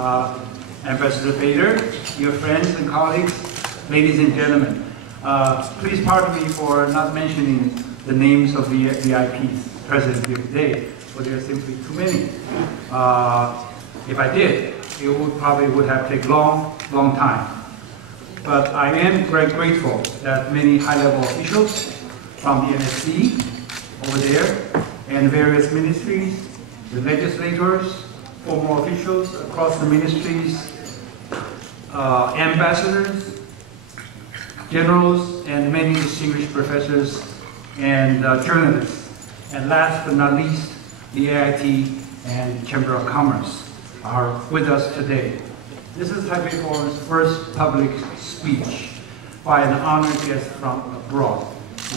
Ambassador A.Bader, your friends and colleagues, ladies and gentlemen. Please pardon me for not mentioning the names of the VIPs present here today, but there are simply too many. If I did, it probably would have taken long time. But I am very grateful that many high-level officials from the NSC over there and various ministries, the legislators, former officials across the ministries, ambassadors, generals, and many distinguished professors and journalists. And last but not least, the AIT and Chamber of Commerce are with us today. This is TaipeiForum's first public speech by an honored guest from abroad.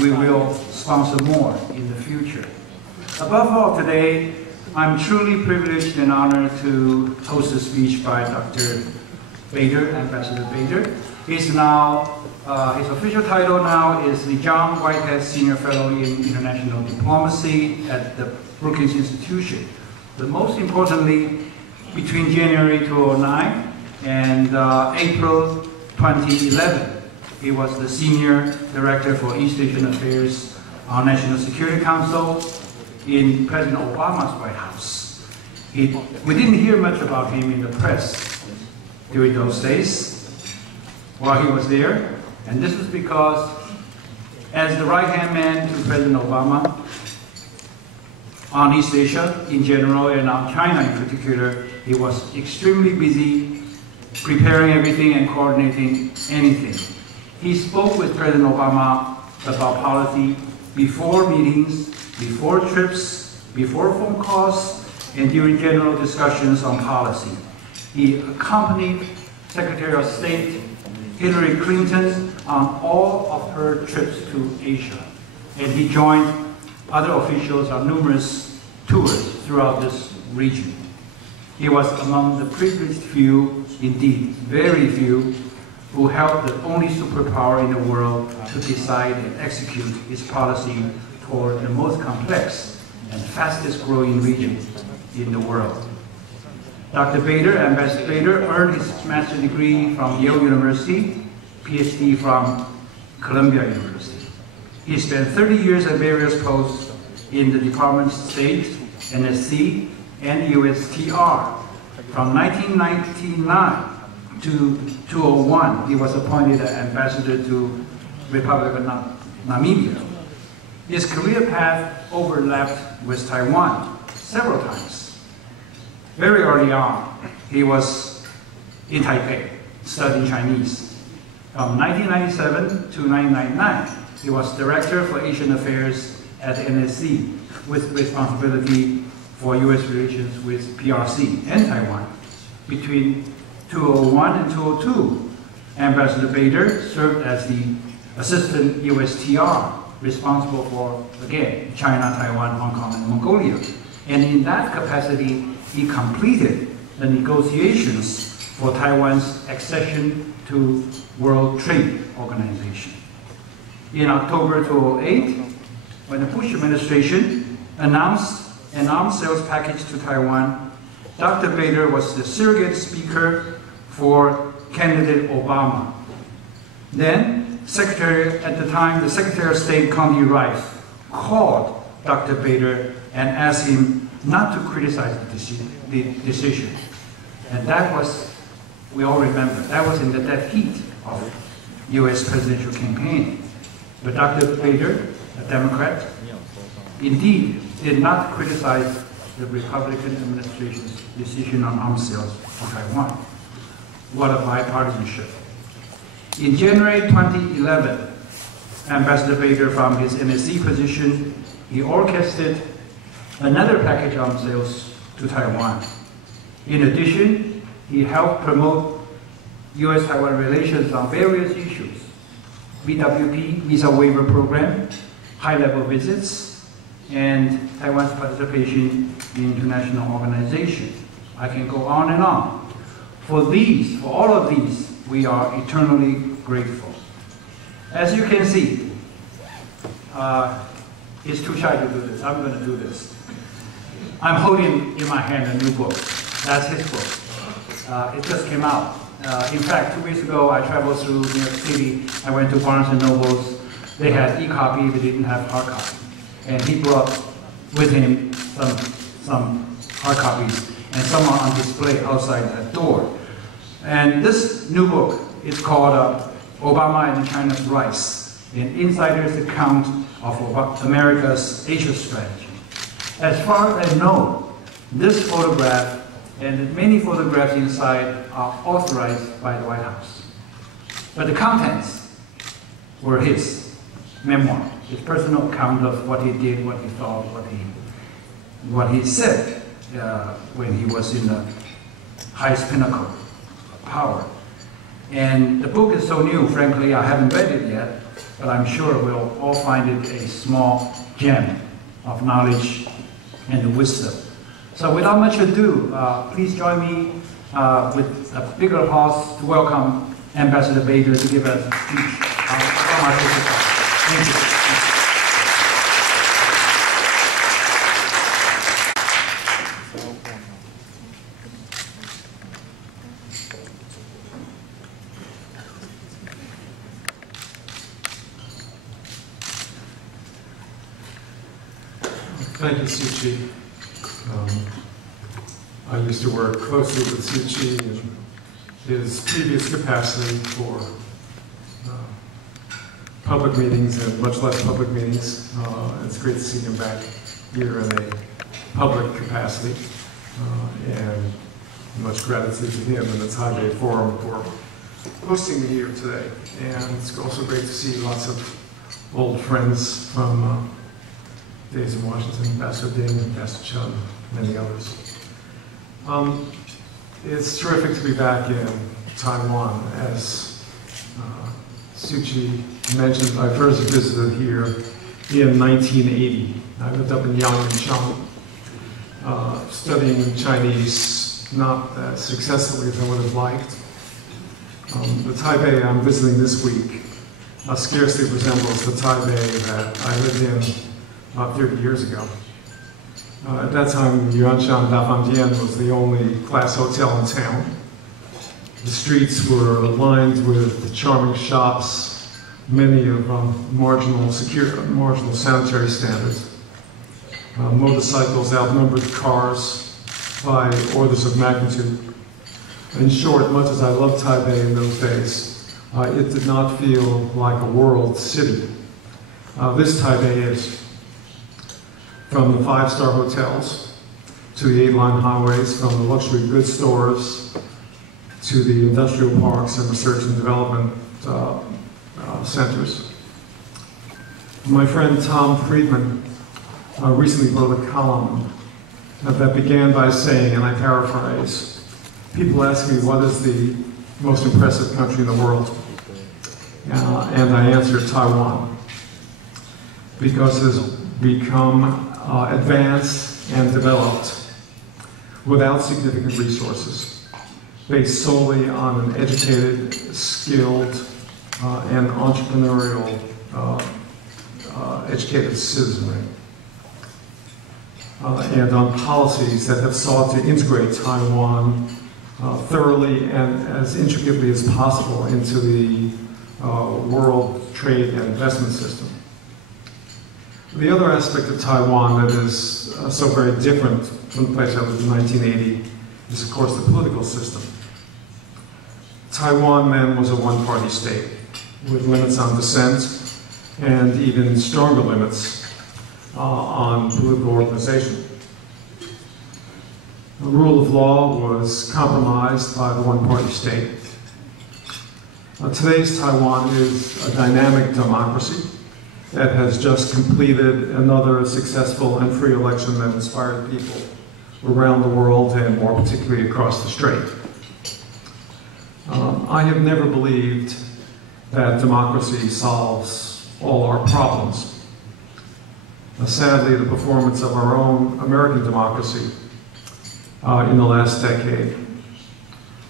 We will sponsor more in the future. Above all, today, I'm truly privileged and honored to host a speech by Dr. A.Bader, Ambassador A.Bader. He's now, his official title now is the John Whitehead Senior Fellow in International Diplomacy at the Brookings Institution. But most importantly, between January 2009 and April 2011, he was the Senior Director for East Asian Affairs on National Security Council in President Obama's White House. We didn't hear much about him in the press during those days while he was there, and this is because as the right-hand man to President Obama on East Asia in general and on China in particular, he was extremely busy preparing everything and coordinating anything. He spoke with President Obama about policy before meetings, before trips, before phone calls, and during general discussions on policy. He accompanied Secretary of State Hillary Clinton on all of her trips to Asia, and he joined other officials on numerous tours throughout this region. He was among the privileged few, indeed very few, who helped the only superpower in the world to decide and execute its policy toward the most complex and fastest growing region in the world. Dr. A.Bader, Ambassador A.Bader, earned his master's degree from Yale University, PhD from Columbia University. He spent 30 years at various posts in the Department of State, NSC, and USTR. From 1999 to 2001, he was appointed an ambassador to Republic of Namibia. His career path overlapped with Taiwan several times. Very early on, he was in Taipei, studying Chinese. From 1997 to 1999, he was Director for Asian Affairs at the NSC, with responsibility for U.S. relations with PRC and Taiwan. Between 2001 and 2002, Ambassador A.Bader served as the Assistant USTR, responsible for, again, China, Taiwan, Hong Kong, and Mongolia. And in that capacity, he completed the negotiations for Taiwan's accession to World Trade Organization. In October 2008, when the Bush administration announced an arms sales package to Taiwan, Dr. A.Bader was the surrogate speaker for candidate Obama. Then, at the time, the Secretary of State, Condi Rice, called Dr. A.Bader and asked him not to criticize the decision. And that was, we all remember, that was in the dead heat of U.S. presidential campaign. But Dr. A.Bader, a Democrat, indeed did not criticize the Republican administration's decision on arms sales to Taiwan. What a bipartisanship. In January 2011, Ambassador A.Bader, from his NSC position, he orchestrated another package on sales to Taiwan. In addition, he helped promote U.S.-Taiwan relations on various issues: BWP, Visa Waiver Program, high-level visits, and Taiwan's participation in international organizations. I can go on and on. For all of these, we are eternally grateful. As you can see, he's too shy to do this. I'm going to do this. I'm holding in my hand a new book. That's his book. It just came out. In fact, 2 weeks ago, I traveled through New York City. I went to Barnes & Noble's. They had e-copy, they didn't have hard copy. And he brought with him some hard copies, and some are on display outside the door. And this new book is called Obama and China's Rise, an insider's account of America's Asia strategy. As far as I know, this photograph and the many photographs inside are authorized by the White House. But the contents were his memoir, his personal account of what he did, what he thought, what he said when he was in the highest pinnacle of power. And the book is so new, frankly, I haven't read it yet, but I'm sure we'll all find it a small gem of knowledge and wisdom. So without much ado, please join me with a big applause to welcome Ambassador A.Bader to give us a speech on our visit. Thank you. Thank you, Suchi. I used to work closely with Suchi in his previous capacity for public meetings and much less public meetings. It's great to see him back here in a public capacity, and much gratitude to him and the TaipeiForum for hosting me here today. And it's also great to see lots of old friends from days in Washington, Ambassador Ding, Ambassador Chun, many others. It's terrific to be back in Taiwan. As Suchi mentioned, I first visited here in 1980. I lived up in Yangmingshan, studying Chinese, not as successfully as I would have liked. The Taipei I'm visiting this week scarcely resembles the Taipei that I lived in about 30 years ago. At that time, Yuanshan Dafangjian was the only class hotel in town. The streets were lined with charming shops, many of marginal sanitary standards. Motorcycles outnumbered cars by orders of magnitude. In short, much as I loved Taipei in those days, it did not feel like a world city. This Taipei is. From the five-star hotels, to the 8-line highways, from the luxury goods stores, to the industrial parks and research and development centers. My friend Tom Friedman recently wrote a column that began by saying, and I paraphrase, people ask me what is the most impressive country in the world, and I answered Taiwan, because it has become advanced and developed without significant resources, based solely on an educated, skilled, and entrepreneurial educated citizenry, and on policies that have sought to integrate Taiwan thoroughly and as intricately as possible into the world trade and investment system. The other aspect of Taiwan that is so very different from the place I lived in 1980 is, of course, the political system. Taiwan then was a one-party state with limits on dissent and even stronger limits on political organization. The rule of law was compromised by the one-party state. Today's Taiwan is a dynamic democracy that has just completed another successful and free election that inspired people around the world and more particularly across the strait. I have never believed that democracy solves all our problems. Sadly, the performance of our own American democracy in the last decade,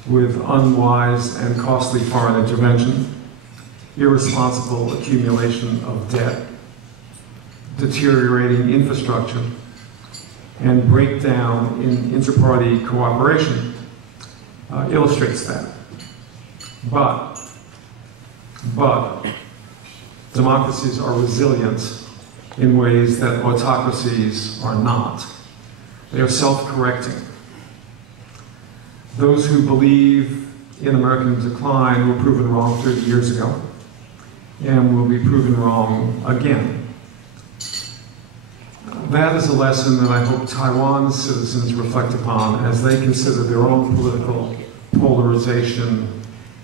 with unwise and costly foreign intervention, irresponsible accumulation of debt, deteriorating infrastructure, and breakdown in inter-party cooperation, illustrates that. But democracies are resilient in ways that autocracies are not. They are self-correcting. Those who believe in American decline were proven wrong 30 years ago and will be proven wrong again. That is a lesson that I hope Taiwan's citizens reflect upon as they consider their own political polarization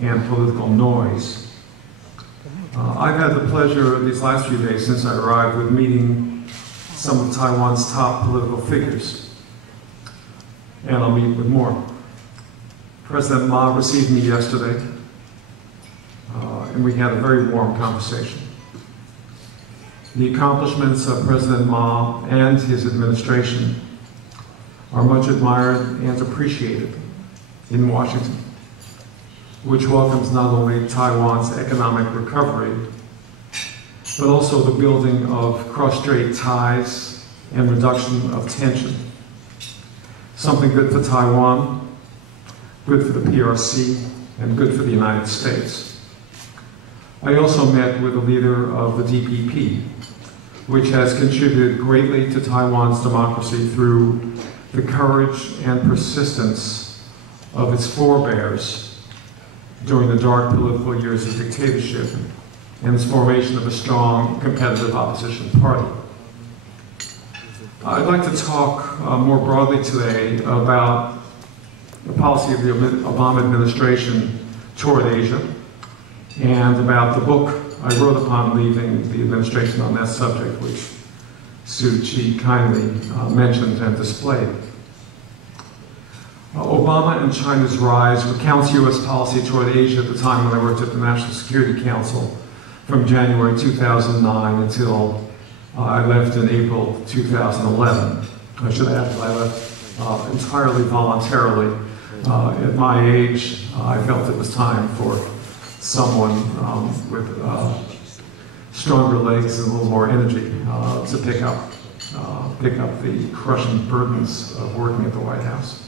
and political noise. I've had the pleasure these last few days since I arrived with meeting some of Taiwan's top political figures, and I'll meet with more. President Ma received me yesterday, and we had a very warm conversation. The accomplishments of President Ma and his administration are much admired and appreciated in Washington, which welcomes not only Taiwan's economic recovery, but also the building of cross-strait ties and reduction of tension. Something good for Taiwan, good for the PRC, and good for the United States. I also met with a leader of the DPP, which has contributed greatly to Taiwan's democracy through the courage and persistence of its forebears during the dark political years of dictatorship and its formation of a strong competitive opposition party. I'd like to talk more broadly today about the policy of the Obama administration toward Asia and about the book I wrote upon leaving the administration on that subject, which Suu Kyi kindly mentioned and displayed. Obama and China's rise recounts U.S. policy toward Asia at the time when I worked at the National Security Council from January 2009 until I left in April 2011. I should add that I left entirely voluntarily. At my age, I felt it was time for someone with stronger legs and a little more energy to pick up the crushing burdens of working at the White House.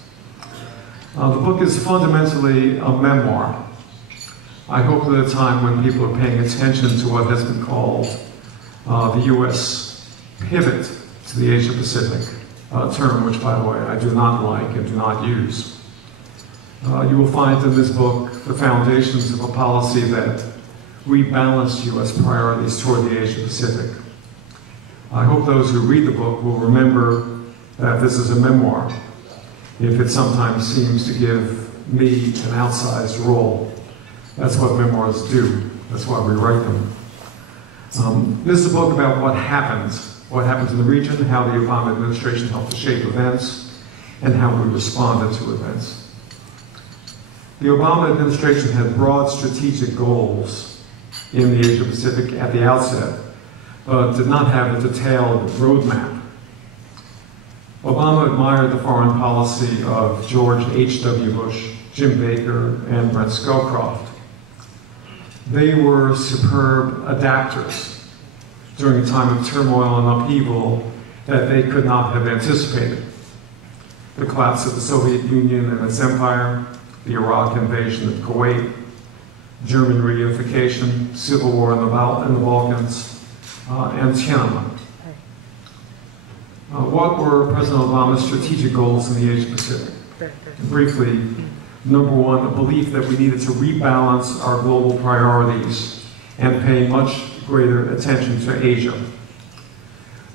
The book is fundamentally a memoir. I hope at a time when people are paying attention to what has been called the U.S. pivot to the Asia-Pacific, a term which, by the way, I do not like and do not use. You will find in this book the foundations of a policy that rebalanced U.S. priorities toward the Asia-Pacific. I hope those who read the book will remember that this is a memoir, if it sometimes seems to give me an outsized role. That's what memoirs do. That's why we write them. This is a book about what happens in the region, how the Obama administration helped to shape events, and how we responded to events. The Obama administration had broad strategic goals in the Asia-Pacific at the outset, but did not have a detailed roadmap. Obama admired the foreign policy of George H.W. Bush, Jim Baker, and Brent Scowcroft. They were superb adapters during a time of turmoil and upheaval that they could not have anticipated. The collapse of the Soviet Union and its empire, the Iraq invasion of Kuwait, German reunification, civil war in the Balkans, and Tiananmen. What were President Obama's strategic goals in the Asia-Pacific? Briefly, number one, a belief that we needed to rebalance our global priorities and pay much greater attention to Asia.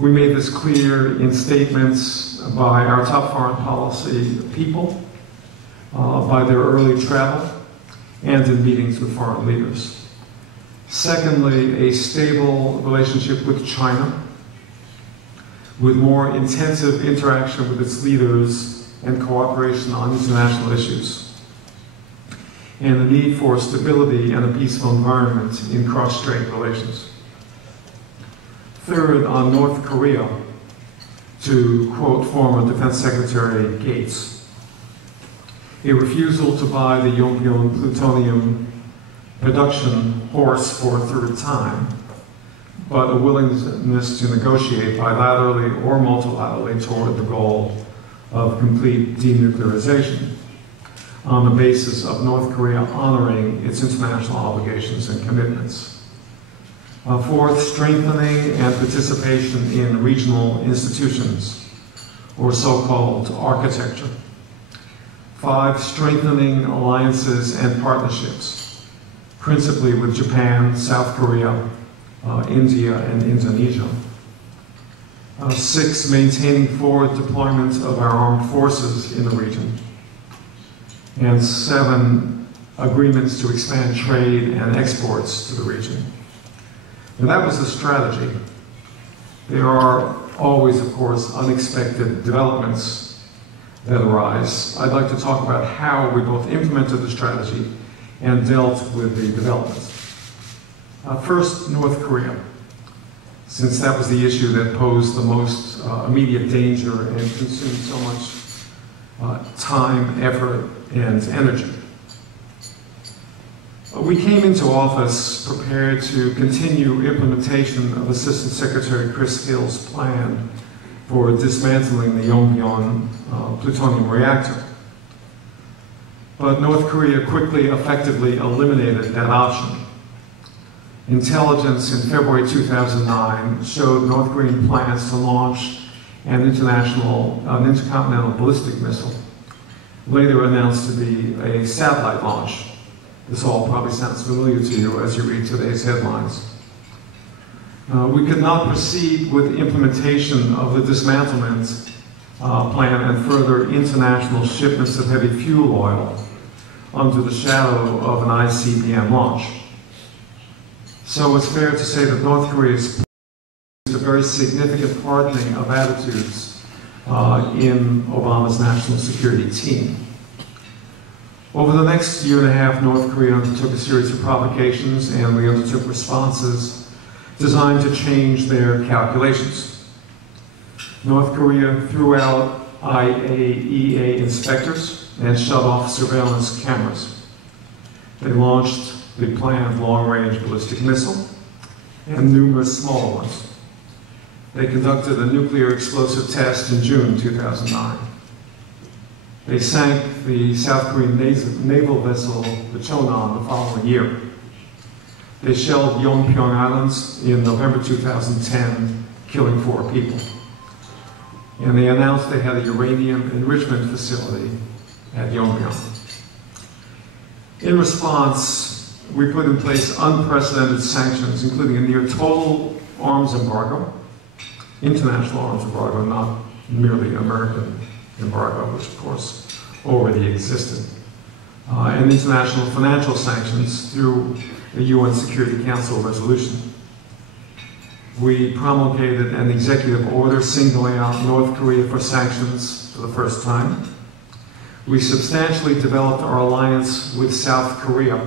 We made this clear in statements by our top foreign policy people, by their early travel, and in meetings with foreign leaders. Secondly, a stable relationship with China, with more intensive interaction with its leaders and cooperation on international issues, and the need for stability and a peaceful environment in cross-strait relations. Third, on North Korea, to quote former Defense Secretary Gates, a refusal to buy the Yongbyon plutonium production horse for a third time, but a willingness to negotiate bilaterally or multilaterally toward the goal of complete denuclearization. on the basis of North Korea honoring its international obligations and commitments. Fourth, strengthening and participation in regional institutions, or so-called architecture. 5, strengthening alliances and partnerships, principally with Japan, South Korea, India, and Indonesia. 6, maintaining forward deployment of our armed forces in the region. And 7, agreements to expand trade and exports to the region. And that was the strategy. There are always, of course, unexpected developments that arise. I'd like to talk about how we both implemented the strategy and dealt with the developments. First, North Korea, since that was the issue that posed the most immediate danger and consumed so much time, effort, and energy. We came into office prepared to continue implementation of Assistant Secretary Chris Hill's plan for dismantling the Yongbyon plutonium reactor. But North Korea quickly, effectively eliminated that option. Intelligence in February 2009 showed North Korean plans to launch an intercontinental ballistic missile, later announced to be a satellite launch. This all probably sounds familiar to you as you read today's headlines. We could not proceed with implementation of the dismantlement plan and further international shipments of heavy fuel oil under the shadow of an ICBM launch. So it's fair to say that North Korea is a very significant hardening of attitudes in Obama's national security team. Over the next year and a half, North Korea undertook a series of provocations, and we undertook responses designed to change their calculations. North Korea threw out IAEA inspectors and shut off surveillance cameras. They launched the planned long-range ballistic missile and numerous smaller ones. They conducted a nuclear explosive test in June 2009. They sank the South Korean naval vessel, the Chonan, the following year. They shelled Yongbyon Islands in November 2010, killing 4 people. And they announced they had a uranium enrichment facility at Yongbyon. In response, we put in place unprecedented sanctions, including a near total arms embargo, international arms embargo, not merely American embargo, which of course already existed, and international financial sanctions through a UN Security Council resolution. We promulgated an executive order singling out North Korea for sanctions for the first time. We substantially developed our alliance with South Korea.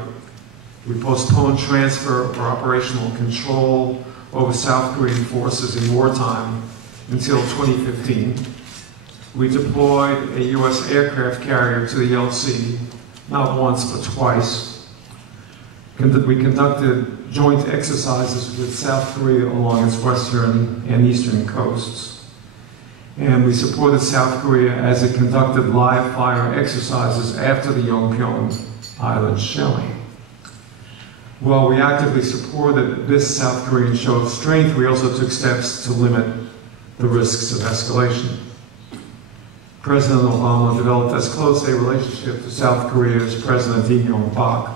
We postponed transfer or operational control over South Korean forces in wartime until 2015. We deployed a U.S. aircraft carrier to the Yellow Sea, not once but twice. We conducted joint exercises with South Korea along its western and eastern coasts. And we supported South Korea as it conducted live fire exercises after the Yongbyon Island shelling. While we actively supported this South Korean show of strength, we also took steps to limit the risks of escalation. President Obama developed as close a relationship to South Korea as President Lee Myung-bak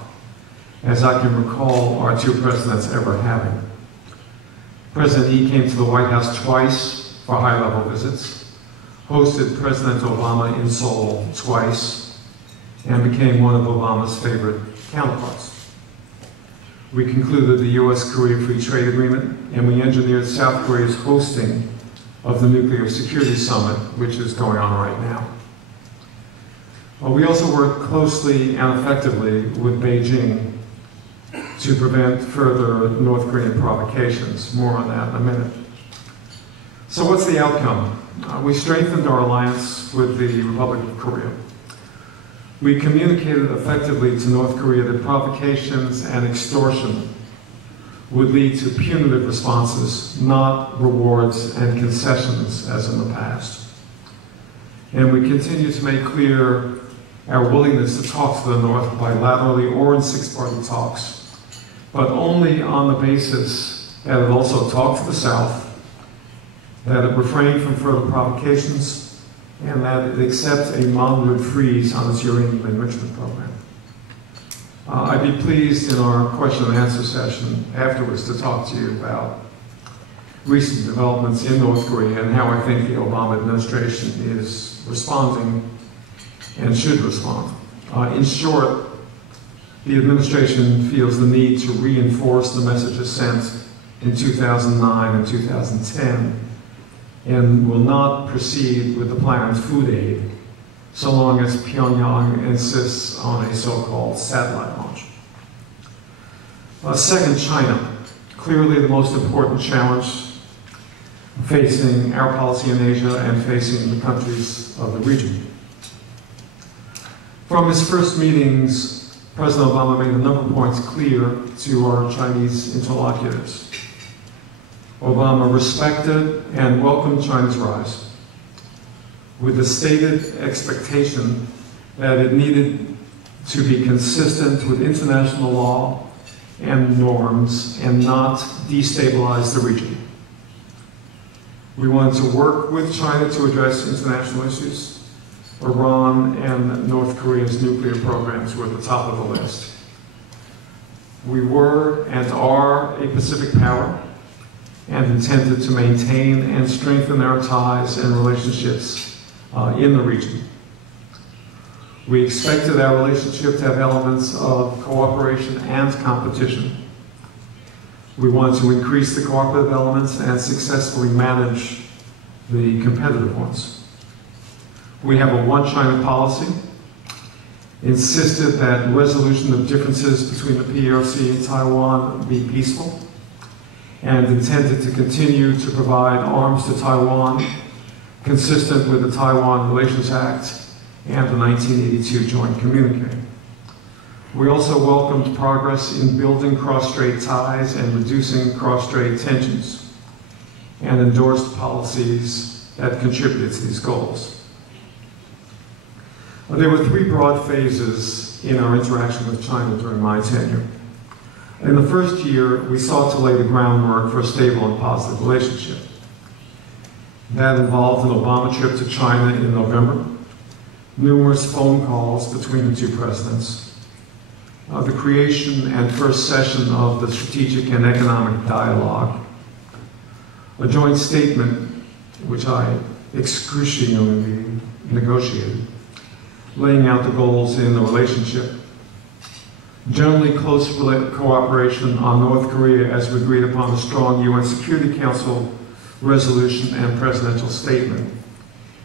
as I can recall our 2 presidents ever having. President Lee came to the White House twice for high-level visits, hosted President Obama in Seoul twice, and became one of Obama's favorite counterparts. We concluded the U.S.-Korea Free Trade Agreement, and we engineered South Korea's hosting of the Nuclear Security Summit, which is going on right now. We also worked closely and effectively with Beijing to prevent further North Korean provocations. More on that in a minute. So what's the outcome? We strengthened our alliance with the Republic of Korea. We communicated effectively to North Korea that provocations and extortion would lead to punitive responses, not rewards and concessions as in the past. And we continue to make clear our willingness to talk to the North bilaterally or in six-party talks, but only on the basis that it also talked to the South, that it refrained from further provocations, and that it accept a moderate freeze on its uranium enrichment program. I'd be pleased in our question and answer session afterwards to talk to you about recent developments in North Korea and how I think the Obama administration is responding and should respond. In short, the administration feels the need to reinforce the messages sent in 2009 and 2010 and will not proceed with the planned food aid so long as Pyongyang insists on a so-called satellite launch. Second, China. Clearly the most important challenge facing our policy in Asia and facing the countries of the region. From his first meetings, President Obama made a number of points clear to our Chinese interlocutors. Obama respected and welcomed China's rise, with the stated expectation that it needed to be consistent with international law and norms and not destabilize the region. We wanted to work with China to address international issues. Iran and North Korea's nuclear programs were at the top of the list. We were and are a Pacific power and intended to maintain and strengthen our ties and relationships in the region. We expected our relationship to have elements of cooperation and competition. We wanted to increase the cooperative elements and successfully manage the competitive ones. We have a one China policy, insisted that resolution of differences between the PRC and Taiwan be peaceful, and intended to continue to provide arms to Taiwan consistent with the Taiwan Relations Act and the 1982 Joint Communique. We also welcomed progress in building cross-strait ties and reducing cross-strait tensions, and endorsed policies that contributed to these goals. There were three broad phases in our interaction with China during my tenure. In the first year, we sought to lay the groundwork for a stable and positive relationship. That involved an Obama trip to China in November, numerous phone calls between the two presidents, the creation and first session of the Strategic and Economic Dialogue, a joint statement which I excruciatingly negotiated, laying out the goals in the relationship, generally close cooperation on North Korea as we agreed upon a strong UN Security Council resolution and presidential statement,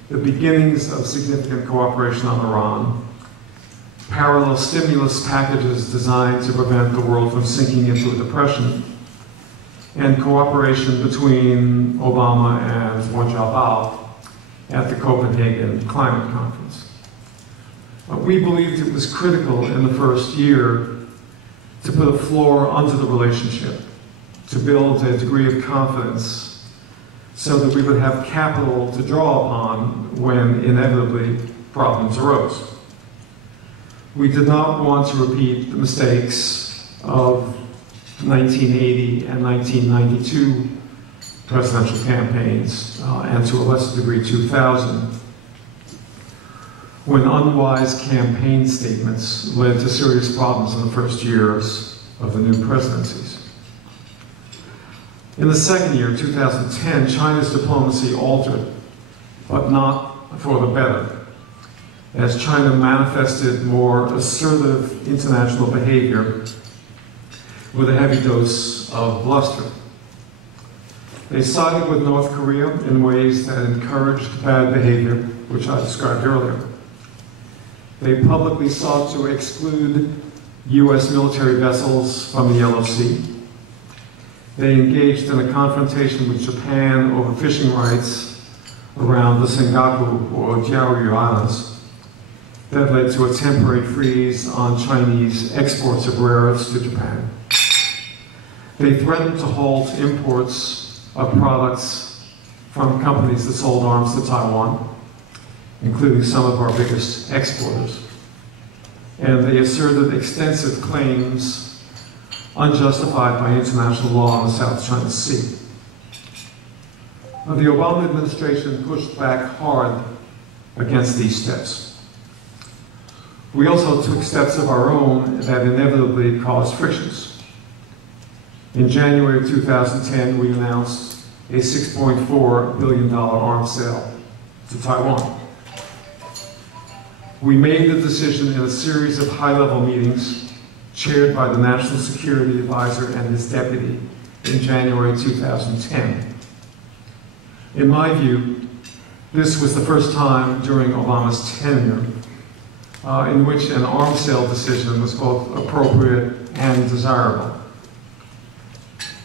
the beginnings of significant cooperation on Iran, parallel stimulus packages designed to prevent the world from sinking into a depression, and cooperation between Obama and Wen Jiabao at the Copenhagen Climate Conference. We believed it was critical in the first year to put a floor under the relationship, to build a degree of confidence so that we would have capital to draw upon when inevitably problems arose. We did not want to repeat the mistakes of 1980 and 1992 presidential campaigns, and to a lesser degree 2000, when unwise campaign statements led to serious problems in the first years of the new presidencies. In the second year, 2010, China's diplomacy altered, but not for the better, as China manifested more assertive international behavior with a heavy dose of bluster. They sided with North Korea in ways that encouraged bad behavior, which I described earlier. They publicly sought to exclude U.S. military vessels from the Yellow Sea. They engaged in a confrontation with Japan over fishing rights around the Senkaku or Diaoyu Islands that led to a temporary freeze on Chinese exports of rare earths to Japan. They threatened to halt imports of products from companies that sold arms to Taiwan, including some of our biggest exporters. and they asserted extensive claims unjustified by international law in the South China Sea. The Obama administration pushed back hard against these steps. We also took steps of our own that inevitably caused frictions. In January of 2010, we announced a $6.4 billion arms sale to Taiwan. We made the decision in a series of high-level meetings chaired by the National Security Advisor and his deputy in January 2010. In my view, this was the first time during Obama's tenure in which an arms sale decision was both appropriate and desirable.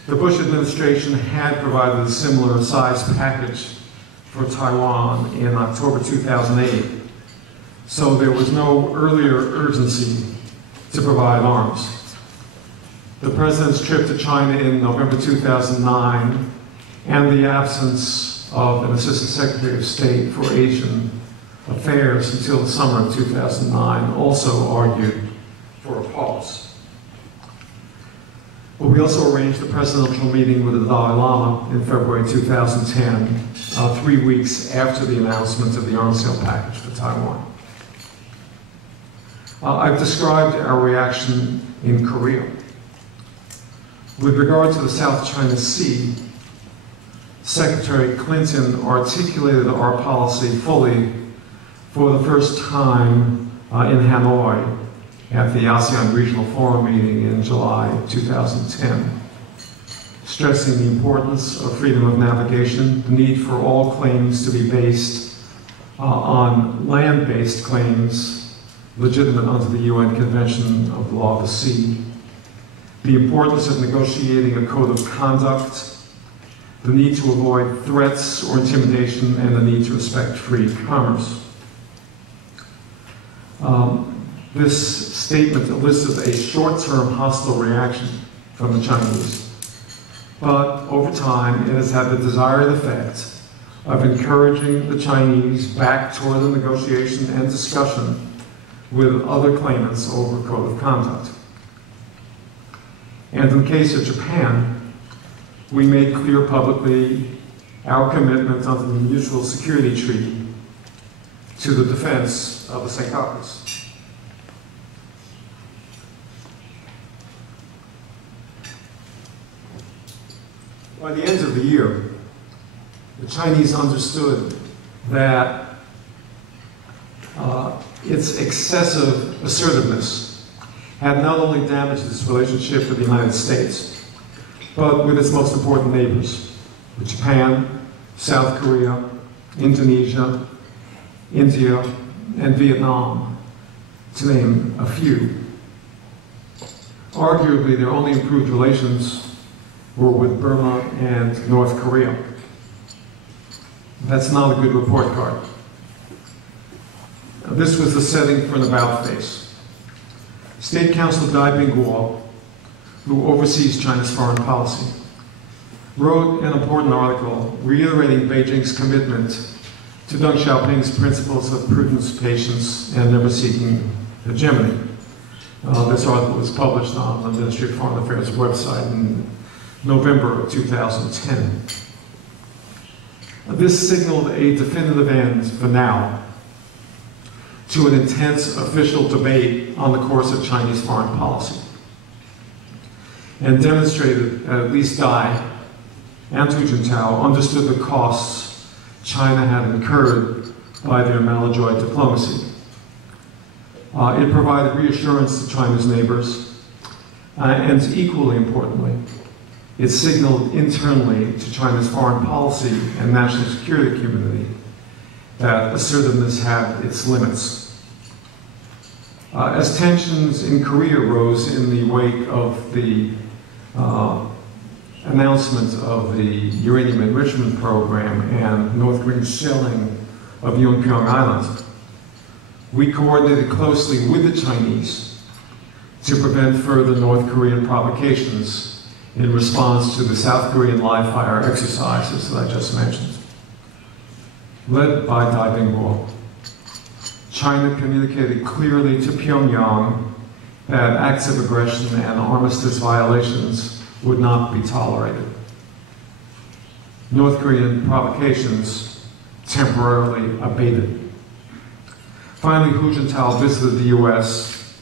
The Bush administration had provided a similar sized package for Taiwan in October 2008, so there was no earlier urgency to provide arms. The President's trip to China in November 2009 and the absence of an Assistant Secretary of State for Asian Affairs until the summer of 2009 also argued for a pause. But we also arranged a presidential meeting with the Dalai Lama in February 2010, 3 weeks after the announcement of the arms sale package for Taiwan. I've described our reaction in Korea. With regard to the South China Sea, Secretary Clinton articulated our policy fully for the first time in Hanoi at the ASEAN Regional Forum meeting in July 2010, stressing the importance of freedom of navigation, the need for all claims to be based on land-based claims legitimate under the UN Convention of the Law of the Sea, the importance of negotiating a code of conduct, the need to avoid threats or intimidation, and the need to respect free commerce. This statement elicited a short-term hostile reaction from the Chinese, but over time it has had the desired effect of encouraging the Chinese back toward the negotiation and discussion with other claimants over a code of conduct. And in the case of Japan, we made clear publicly our commitment under the Mutual Security Treaty to the defense of the Senkakus. By the end of the year, the Chinese understood that its excessive assertiveness had not only damaged its relationship with the United States, but with its most important neighbors, with Japan, South Korea, Indonesia, India, and Vietnam, to name a few. Arguably, their only improved relations were with Burma and North Korea. That's not a good report card. This was the setting for an about-face. State Counsel Dai Bingguo, who oversees China's foreign policy, wrote an important article reiterating Beijing's commitment to Deng Xiaoping's principles of prudence, patience, and never-seeking hegemony. This article was published on the Ministry of Foreign Affairs website in November of 2010. This signaled a definitive end, for now, to an intense official debate on the course of Chinese foreign policy, and demonstrated that at least Dai and Hu Jintao understood the costs China had incurred by their maladroit diplomacy. It provided reassurance to China's neighbors, and equally importantly, it signaled internally to China's foreign policy and national security community that assertiveness had its limits. As tensions in Korea rose in the wake of the announcement of the uranium enrichment program and North Korean shelling of Yonpyong Island, we coordinated closely with the Chinese to prevent further North Korean provocations in response to the South Korean live fire exercises that I just mentioned. Led by Dai Bingguo, China communicated clearly to Pyongyang that acts of aggression and armistice violations would not be tolerated. North Korean provocations temporarily abated. Finally, Hu Jintao visited the U.S.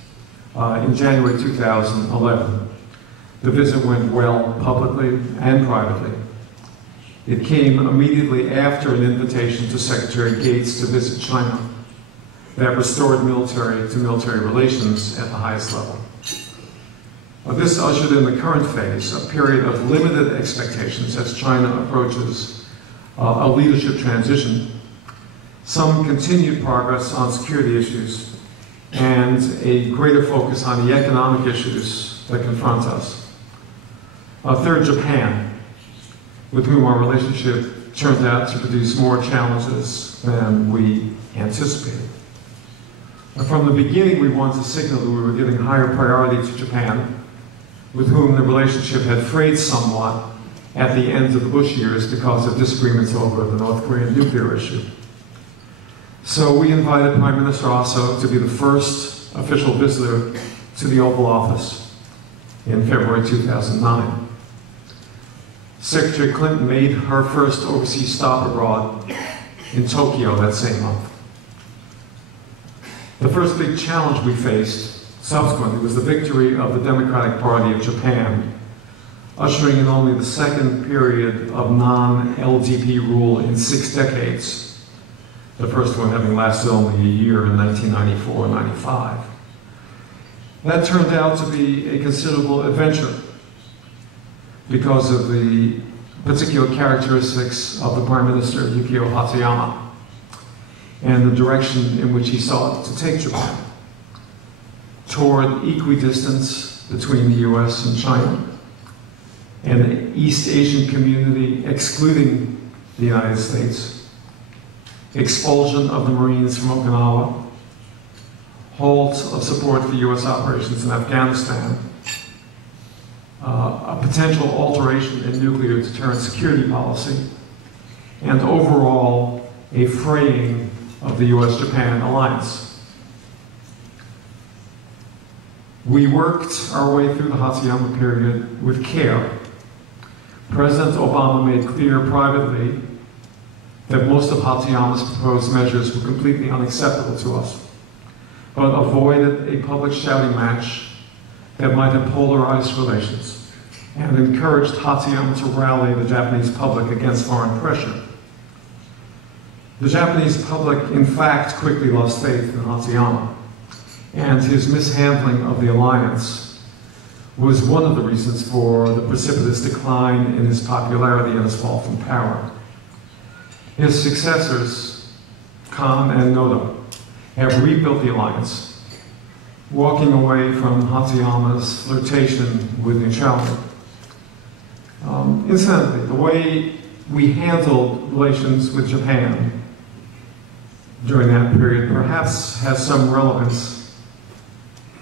In January 2011. The visit went well publicly and privately. It came immediately after an invitation to Secretary Gates to visit China that restored military-to-military relations at the highest level. This ushered in the current phase, a period of limited expectations as China approaches a leadership transition, some continued progress on security issues, and a greater focus on the economic issues that confront us. Third, Japan, with whom our relationship turned out to produce more challenges than we anticipated. From the beginning, we wanted to signal that we were giving higher priority to Japan, with whom the relationship had frayed somewhat at the end of the Bush years because of disagreements over the North Korean nuclear issue. So we invited Prime Minister Aso to be the first official visitor to the Oval Office in February 2009. Secretary Clinton made her first overseas stop abroad in Tokyo that same month. The first big challenge we faced subsequently was the victory of the Democratic Party of Japan, ushering in only the second period of non-LDP rule in 6 decades, the first one having lasted only a year in 1994-95. That turned out to be a considerable adventure because of the particular characteristics of the Prime Minister, Yukio Hatsuyama, and the direction in which he sought to take Japan toward equidistance between the US and China, and the East Asian community excluding the United States, expulsion of the Marines from Okinawa, halt of support for US operations in Afghanistan, a potential alteration in nuclear deterrent security policy, and overall a fraying of the US-Japan alliance. We worked our way through the Hatsuyama period with care. President Obama made clear privately that most of Hatsuyama's proposed measures were completely unacceptable to us, but avoided a public shouting match that might have polarized relations and encouraged Hatsuyama to rally the Japanese public against foreign pressure. The Japanese public, in fact, quickly lost faith in Hatsuyama, and his mishandling of the alliance was one of the reasons for the precipitous decline in his popularity and his fall from power. His successors, Kan and Noda, have rebuilt the alliance, walking away from Hatsuyama's flirtation with neutrality. Incidentally, the way we handled relations with Japan during that period perhaps has some relevance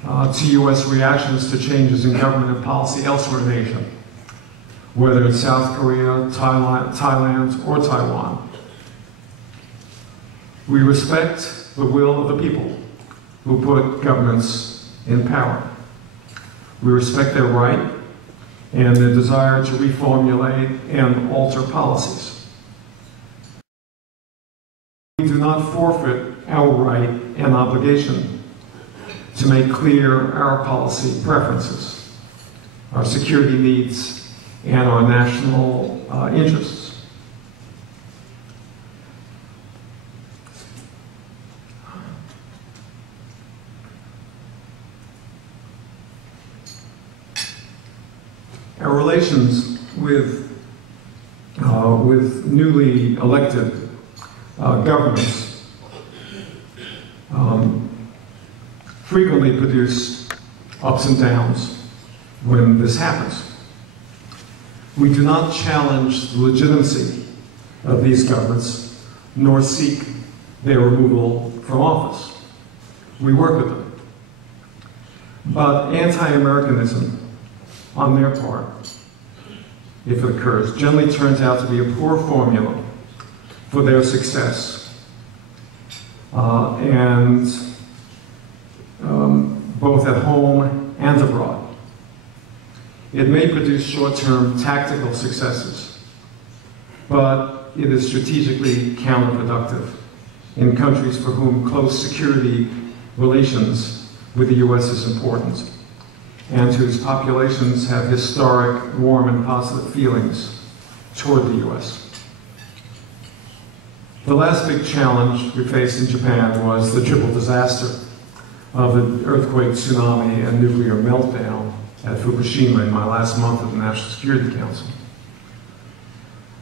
to U.S. reactions to changes in government and policy elsewhere in Asia, whether it's South Korea, Thailand, or Taiwan. We respect the will of the people who put governments in power. We respect their right and their desire to reformulate and alter policies. We do not forfeit our right and obligation to make clear our policy preferences, our security needs, and our national interests. Our relations with newly elected governments frequently produce ups and downs when this happens. We do not challenge the legitimacy of these governments, nor seek their removal from office. We work with them. But anti-Americanism on their part, if it occurs, generally turns out to be a poor formula for their success. and both at home and abroad. It may produce short-term tactical successes, but it is strategically counterproductive in countries for whom close security relations with the U.S. is important, and whose populations have historic, warm, and positive feelings toward the U.S. The last big challenge we faced in Japan was the triple disaster of the earthquake, tsunami, and nuclear meltdown at Fukushima in my last month at the National Security Council.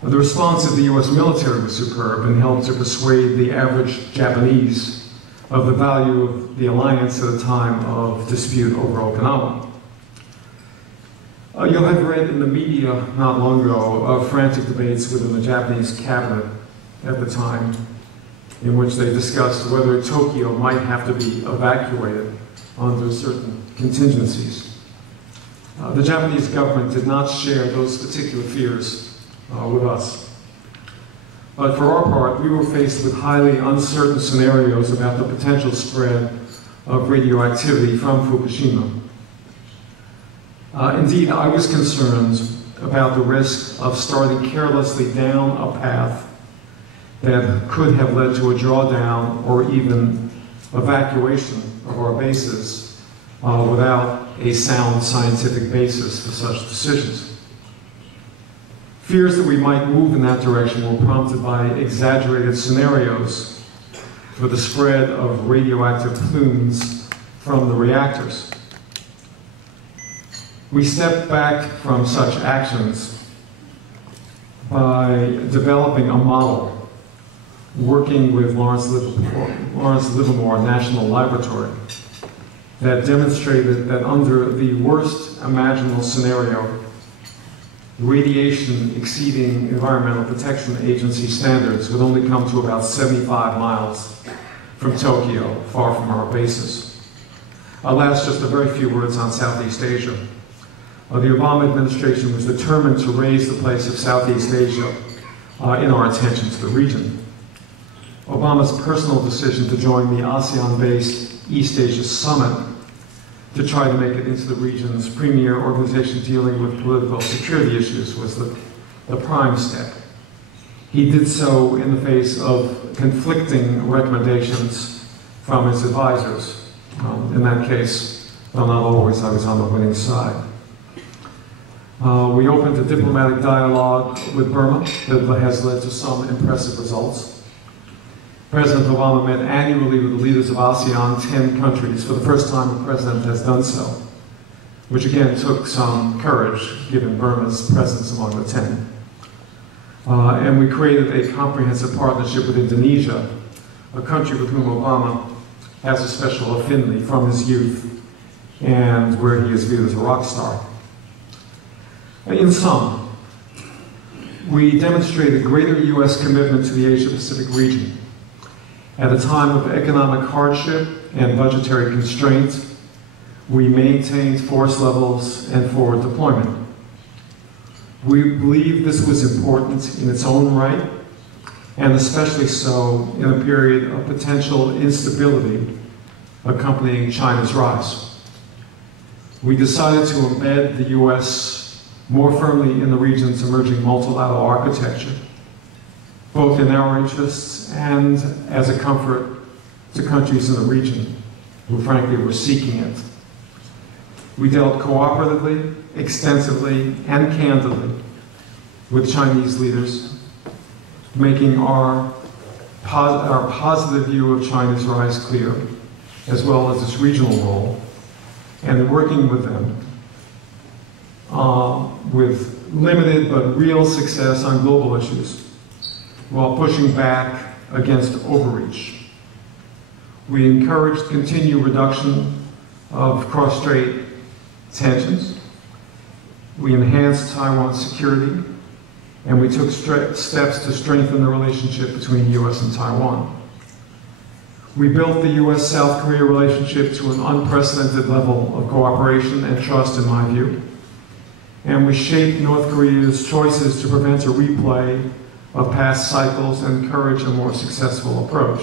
The response of the U.S. military was superb and helped to persuade the average Japanese of the value of the alliance at a time of dispute over Okinawa. You'll have read in the media not long ago of frantic debates within the Japanese cabinet at the time, in which they discussed whether Tokyo might have to be evacuated under certain contingencies. The Japanese government did not share those particular fears with us. But for our part, we were faced with highly uncertain scenarios about the potential spread of radioactivity from Fukushima. Indeed, I was concerned about the risk of starting carelessly down a path that could have led to a drawdown or even evacuation of our bases without a sound scientific basis for such decisions. Fears that we might move in that direction were prompted by exaggerated scenarios for the spread of radioactive plumes from the reactors. We stepped back from such actions by developing a model working with Lawrence Livermore National Laboratory that demonstrated that under the worst imaginable scenario, radiation exceeding Environmental Protection Agency standards would only come to about 75 miles from Tokyo, far from our bases. Last, just a very few words on Southeast Asia. The Obama administration was determined to raise the place of Southeast Asia in our attention to the region. Obama's personal decision to join the ASEAN-based East Asia Summit to try to make it into the region's premier organization dealing with political security issues was the prime step. He did so in the face of conflicting recommendations from his advisors. In that case, well, not always, I was on the winning side. We opened a diplomatic dialogue with Burma that has led to some impressive results. President Obama met annually with the leaders of ASEAN, 10 countries, for the first time a president has done so, which again took some courage given Burma's presence among the 10. And we created a comprehensive partnership with Indonesia, a country with whom Obama has a special affinity from his youth and where he is viewed as a rock star. In sum, we demonstrated greater U.S. commitment to the Asia-Pacific region. At a time of economic hardship and budgetary constraint, we maintained force levels and forward deployment. We believe this was important in its own right, and especially so in a period of potential instability accompanying China's rise. We decided to embed the U.S. more firmly in the region's emerging multilateral architecture, both in our interests and as a comfort to countries in the region who frankly were seeking it. We dealt cooperatively, extensively, and candidly with Chinese leaders, making our positive view of China's rise clear, as well as its regional role, and working with them with limited but real success on global issues, while pushing back against overreach. We encouraged continued reduction of cross-strait tensions. We enhanced Taiwan's security, and we took steps to strengthen the relationship between the U.S. and Taiwan. We built the U.S.-South Korea relationship to an unprecedented level of cooperation and trust, in my view. And we shaped North Korea's choices to prevent a replay of past cycles and encourage a more successful approach.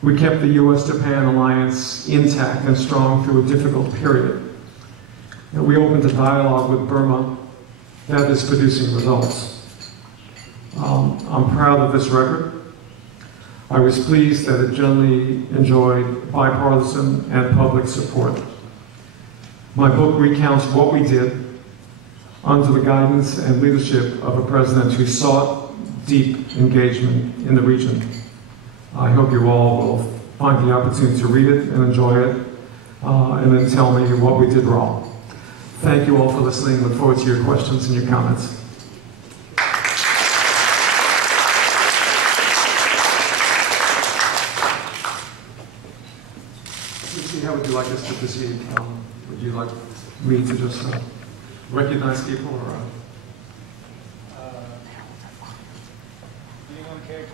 We kept the U.S.-Japan alliance intact and strong through a difficult period. And we opened a dialogue with Burma that is producing results. I'm proud of this record. I was pleased that it generally enjoyed bipartisan and public support. My book recounts what we did under the guidance and leadership of a president who sought deep engagement in the region. I hope you all will find the opportunity to read it and enjoy it, and then tell me what we did wrong. Thank you all for listening. Look forward to your questions and your comments. How would you like us to proceed? Would you like me to just recognize people, or? Anyone care to?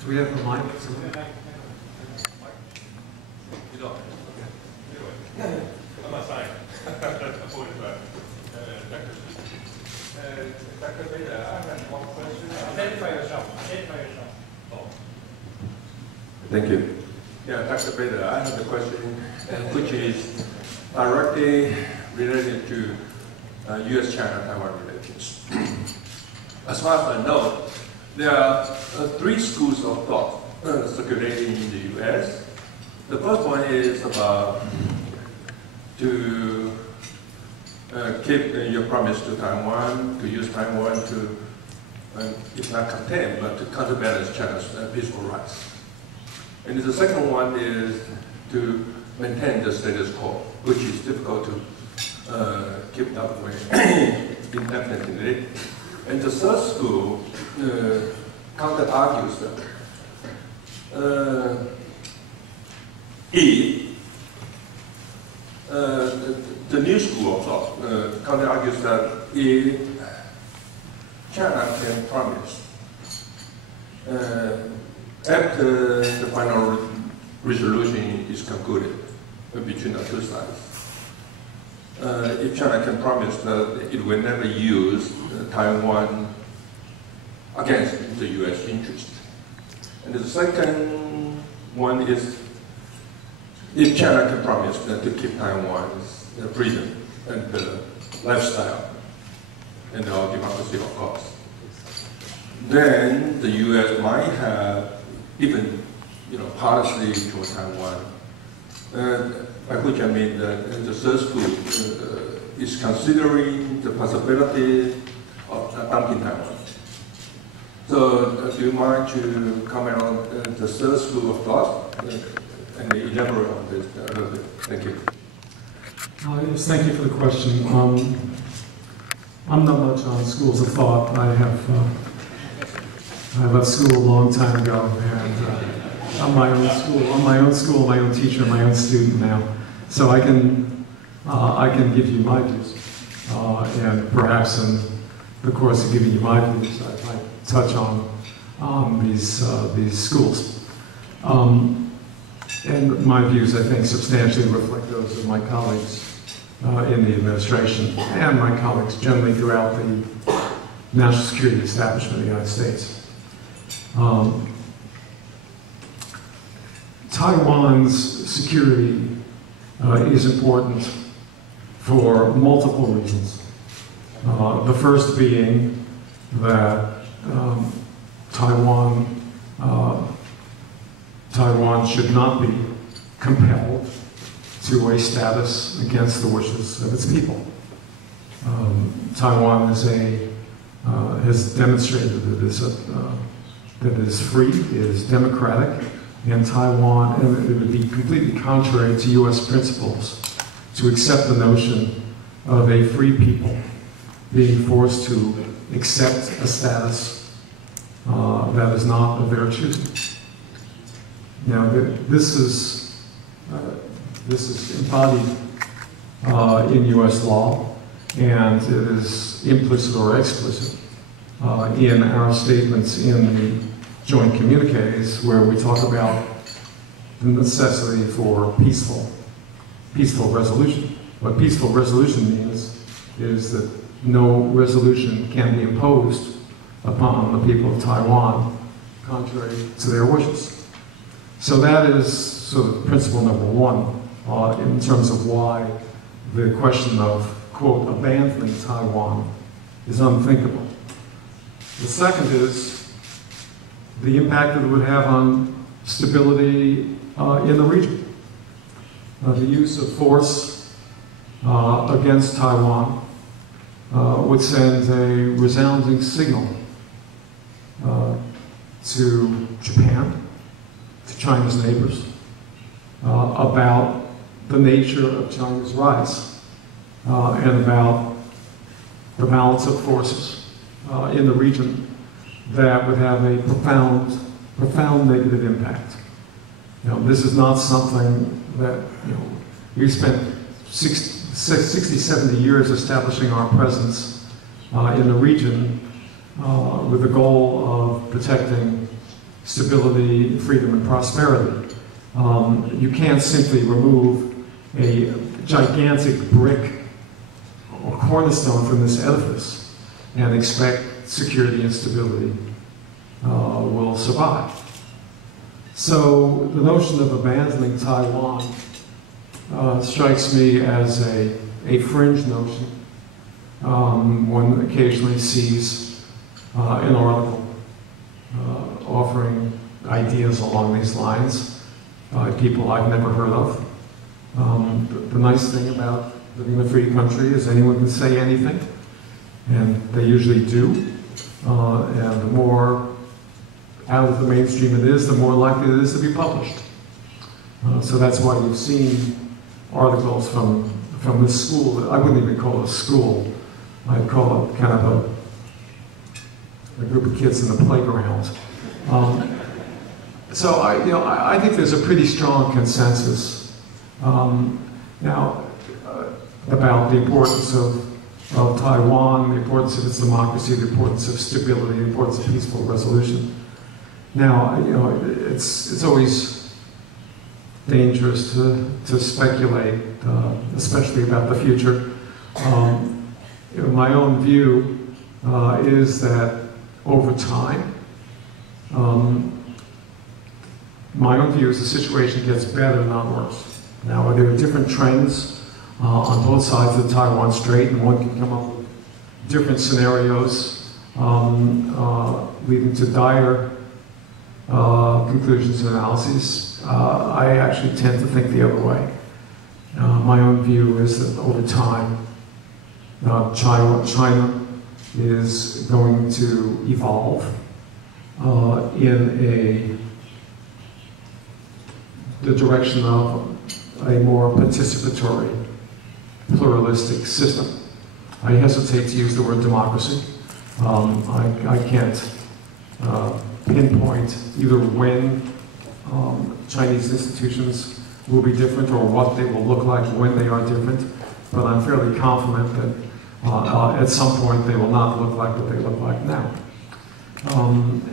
Do we have the mic? You don't. I'm not signing. Dr. A.Bader, I have one question. Identify yourself. Identify yourself. Oh. Thank you. Yeah, Dr. A.Bader, I have a question which is directly related to U.S.-China-Taiwan relations. As far as I know, there are three schools of thought circulating in the U.S. The first one is about to keep your promise to Taiwan, to use Taiwan to, if not contain, but to counterbalance China's peaceful rights. And the second one is to maintain the status quo, which is difficult to keep that way indefinitely. And the third school counter-argues that the new school of thought counter-argues that if China can promise after the final resolution is concluded between the two sides, if China can promise that it will never use Taiwan against the U.S. interest. And the second one is if China can promise to keep Taiwan's freedom and lifestyle and our democracy, of course, then the U.S. might have even, policy toward Taiwan, by which I mean that the third school is considering the possibility of dumping Taiwan. So, do you mind to comment on the third school of thought and elaborate on this a little bit? Thank you. Yes, thank you for the question. I'm not much on schools of thought. I left school a long time ago, and I'm my own school, my own teacher, my own student now. So I can give you my views, and perhaps in the course of giving you my views, I might touch on these schools. And my views, I think, substantially reflect those of my colleagues in the administration and my colleagues generally throughout the national security establishment of the United States. Taiwan's security is important for multiple reasons. The first being that Taiwan should not be compelled to a status against the wishes of its people. Taiwan has demonstrated that it is free, it is democratic, and it would be completely contrary to U.S. principles to accept the notion of a free people being forced to accept a status that is not of their choosing. Now, this is embodied in U.S. law, and it is implicit or explicit in our statements in the joint communiques, where we talk about the necessity for peaceful resolution What peaceful resolution means is that no resolution can be imposed upon the people of Taiwan contrary to their wishes. So that is sort of principle number one in terms of why the question of, quote, abandoning Taiwan is unthinkable. The second is the impact that it would have on stability in the region. The use of force against Taiwan would send a resounding signal to Japan, to China's neighbors, about the nature of China's rise and about the balance of forces in the region that would have a profound negative impact. This is not something that, we've spent 60, 70 years establishing our presence in the region with the goal of protecting stability, freedom, and prosperity. You can't simply remove a gigantic brick or cornerstone from this edifice and expect security and stability will survive. So the notion of abandoning Taiwan strikes me as a fringe notion. One occasionally sees an article offering ideas along these lines by people I've never heard of. The nice thing about living in a free country is anyone can say anything, and they usually do. And the more out of the mainstream it is, the more likely it is to be published. So that's why you've seen articles from this school that I wouldn't even call it a school. I'd call it kind of a group of kids in the playground. So I think there's a pretty strong consensus now about the importance of Taiwan, the importance of its democracy, the importance of stability, the importance of peaceful resolution. Now, it's always dangerous to speculate, especially about the future. My own view is that over time, my own view is the situation gets better, not worse. Now, there are different trends on both sides of the Taiwan Strait, and one can come up with different scenarios leading to dire conclusions and analyses. I actually tend to think the other way. My own view is that over time, China is going to evolve in the direction of a more participatory, pluralistic system. I hesitate to use the word democracy. I can't pinpoint either when Chinese institutions will be different or what they will look like when they are different, but I'm fairly confident that at some point they will not look like what they look like now.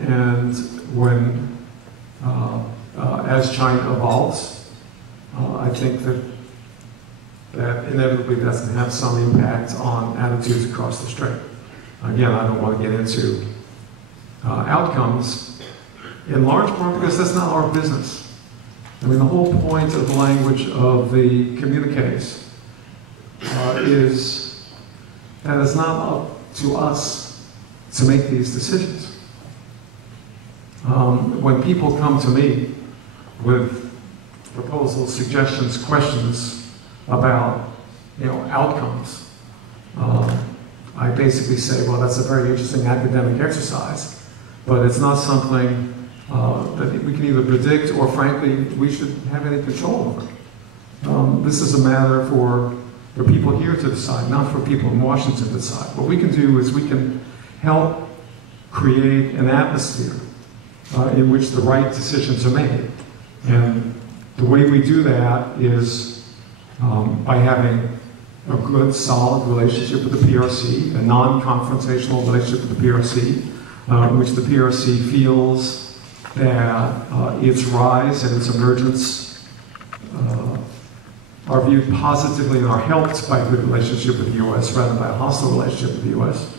And when, as China evolves, I think that inevitably that's going to have some impact on attitudes across the strait. Again, I don't want to get into outcomes, in large part because that's not our business. I mean, the whole point of the language of the communiques is that it's not up to us to make these decisions. When people come to me with proposals, suggestions, questions about outcomes, I basically say, well, that's a very interesting academic exercise, but it's not something that we can either predict or, frankly, we should have any control over. This is a matter for people here to decide, not for people in Washington to decide. What we can do is we can help create an atmosphere in which the right decisions are made. And the way we do that is by having a good, solid relationship with the PRC, a non-confrontational relationship with the PRC, in which the PRC feels that its rise and its emergence are viewed positively and are helped by a good relationship with the U.S. rather than by a hostile relationship with the U.S.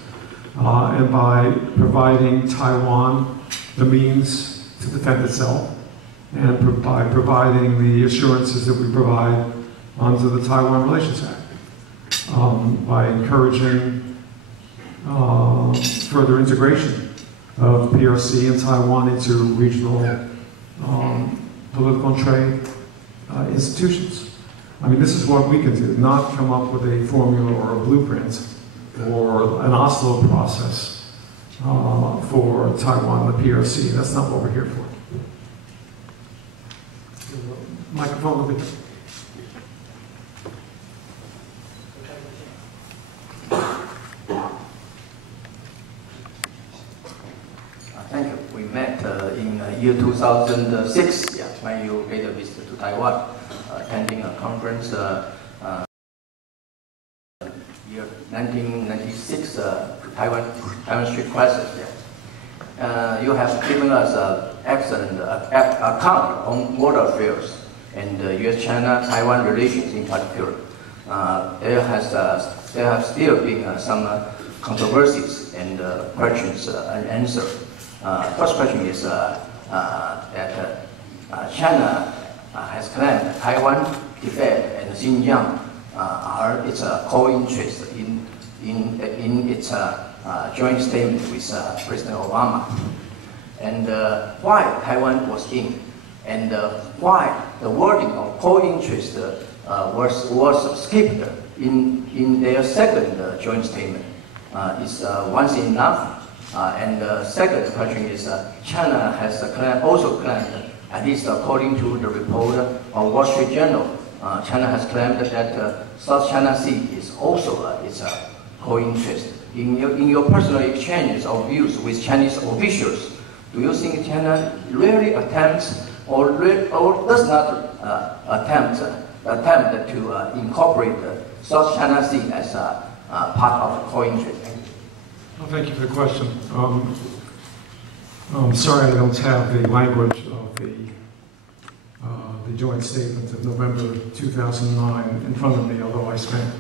And by providing Taiwan the means to defend itself, and by providing the assurances that we provide under the Taiwan Relations Act, by encouraging further integration of PRC and Taiwan into regional political and trade institutions. I mean, this is what we can do, not come up with a formula or a blueprint or an Oslo process for Taiwan and the PRC. That's not what we're here for. Microphone over here. Thank you. We met in year 2006, yeah, when you made a visit to Taiwan, attending a conference year 1996, Taiwan Street Crisis. Yeah. You have given us an excellent account on world affairs and U.S.-China-Taiwan relations in particular. There have still been some controversies and questions unanswered. First question is that China has claimed that Taiwan, Tibet, and Xinjiang are its core interests in its joint statement with President Obama. And why Taiwan was in, and why the wording of core interest was skipped in their second joint statement. Is one thing enough? And the second question is, China has also claimed, at least according to the report of Wall Street Journal, China has claimed that South China Sea is also its core interest. In your personal exchanges of views with Chinese officials, do you think China really attempts or does not attempt to incorporate the South China Sea as a part of the core interest? Well, thank you for the question. I'm sorry I don't have the language of the joint statement of November 2009 in front of me, although I spent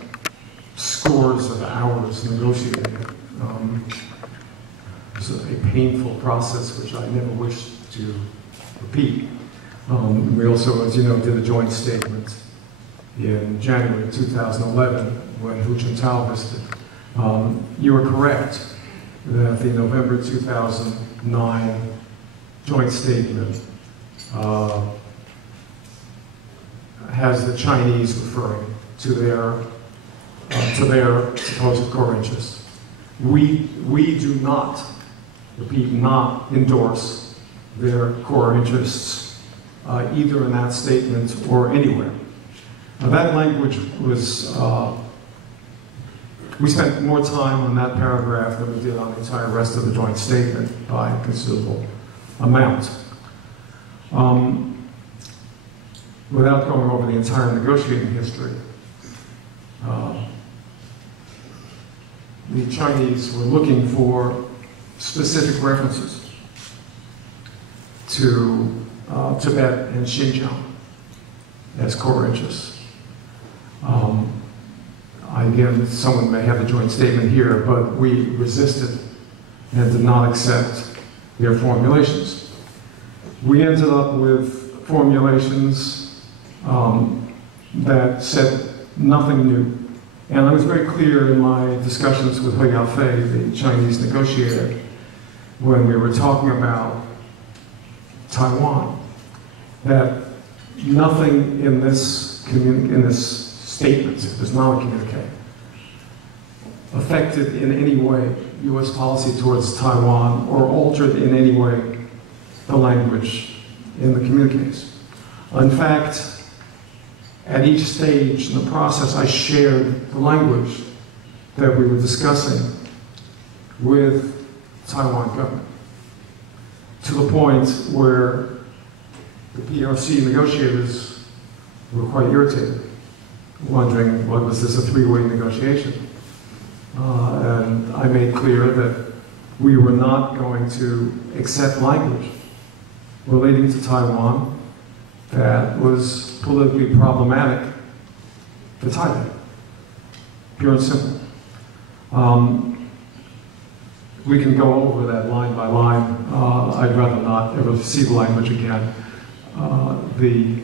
scores of hours negotiating it. It's a painful process which I never wish to repeat. We also, as you know, did a joint statement in January 2011 when Hu Jintao visited. You are correct that the November 2009 joint statement has the Chinese referring to their supposed core interests. We do not, repeat, not endorse their core interests either in that statement or anywhere. Now, that language was, we spent more time on that paragraph than we did on the entire rest of the joint statement by a considerable amount. Without going over the entire negotiating history, the Chinese were looking for specific references to Tibet and Xinjiang as core interests. Again, someone may have a joint statement here, but we resisted and did not accept their formulations. We ended up with formulations that said nothing new. And I was very clear in my discussions with He Yafei, the Chinese negotiator, when we were talking about Taiwan, that nothing in this statement, it was not a communique, affected in any way U.S. policy towards Taiwan or altered in any way the language in the communiques. In fact, at each stage in the process, I shared the language that we were discussing with Taiwan government, to the point where the PRC negotiators were quite irritated, wondering, what was this, a three-way negotiation? And I made clear that we were not going to accept language relating to Taiwan that was politically problematic the Taipei. Pure and simple. We can go over that line by line. I'd rather not ever see the language again. The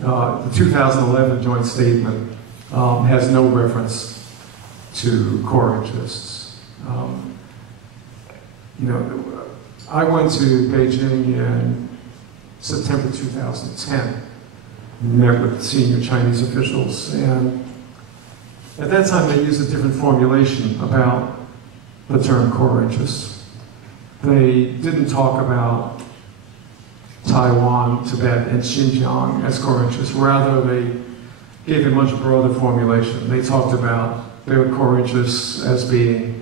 2011 joint statement has no reference to core interests. I went to Beijing in September 2010, met with senior Chinese officials, and at that time they used a different formulation about the term core interests. They didn't talk about Taiwan, Tibet, and Xinjiang as core interests. Rather, they gave a much broader formulation. They talked about their core interests as being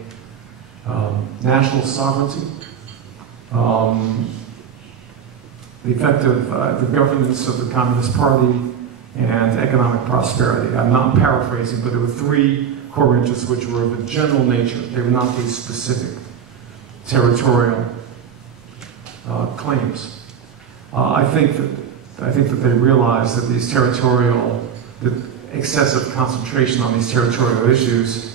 national sovereignty, the effective the governance of the Communist Party, and economic prosperity. I'm not paraphrasing, but there were three core interests which were of a general nature. They were not these specific territorial claims. I think that they realized that these the excessive concentration on these territorial issues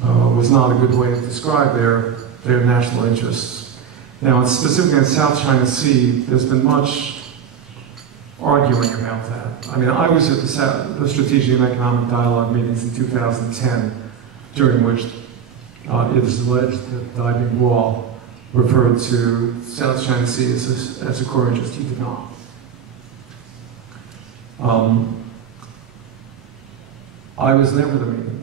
was not a good way to describe their national interests. Now, specifically in South China Sea, there's been much arguing about that. I mean, I was at the Strategic and Economic Dialogue meetings in 2010, during which it is alleged that Dai Bingguo referred to South China Sea as a core interest. He did not. I was never at the meeting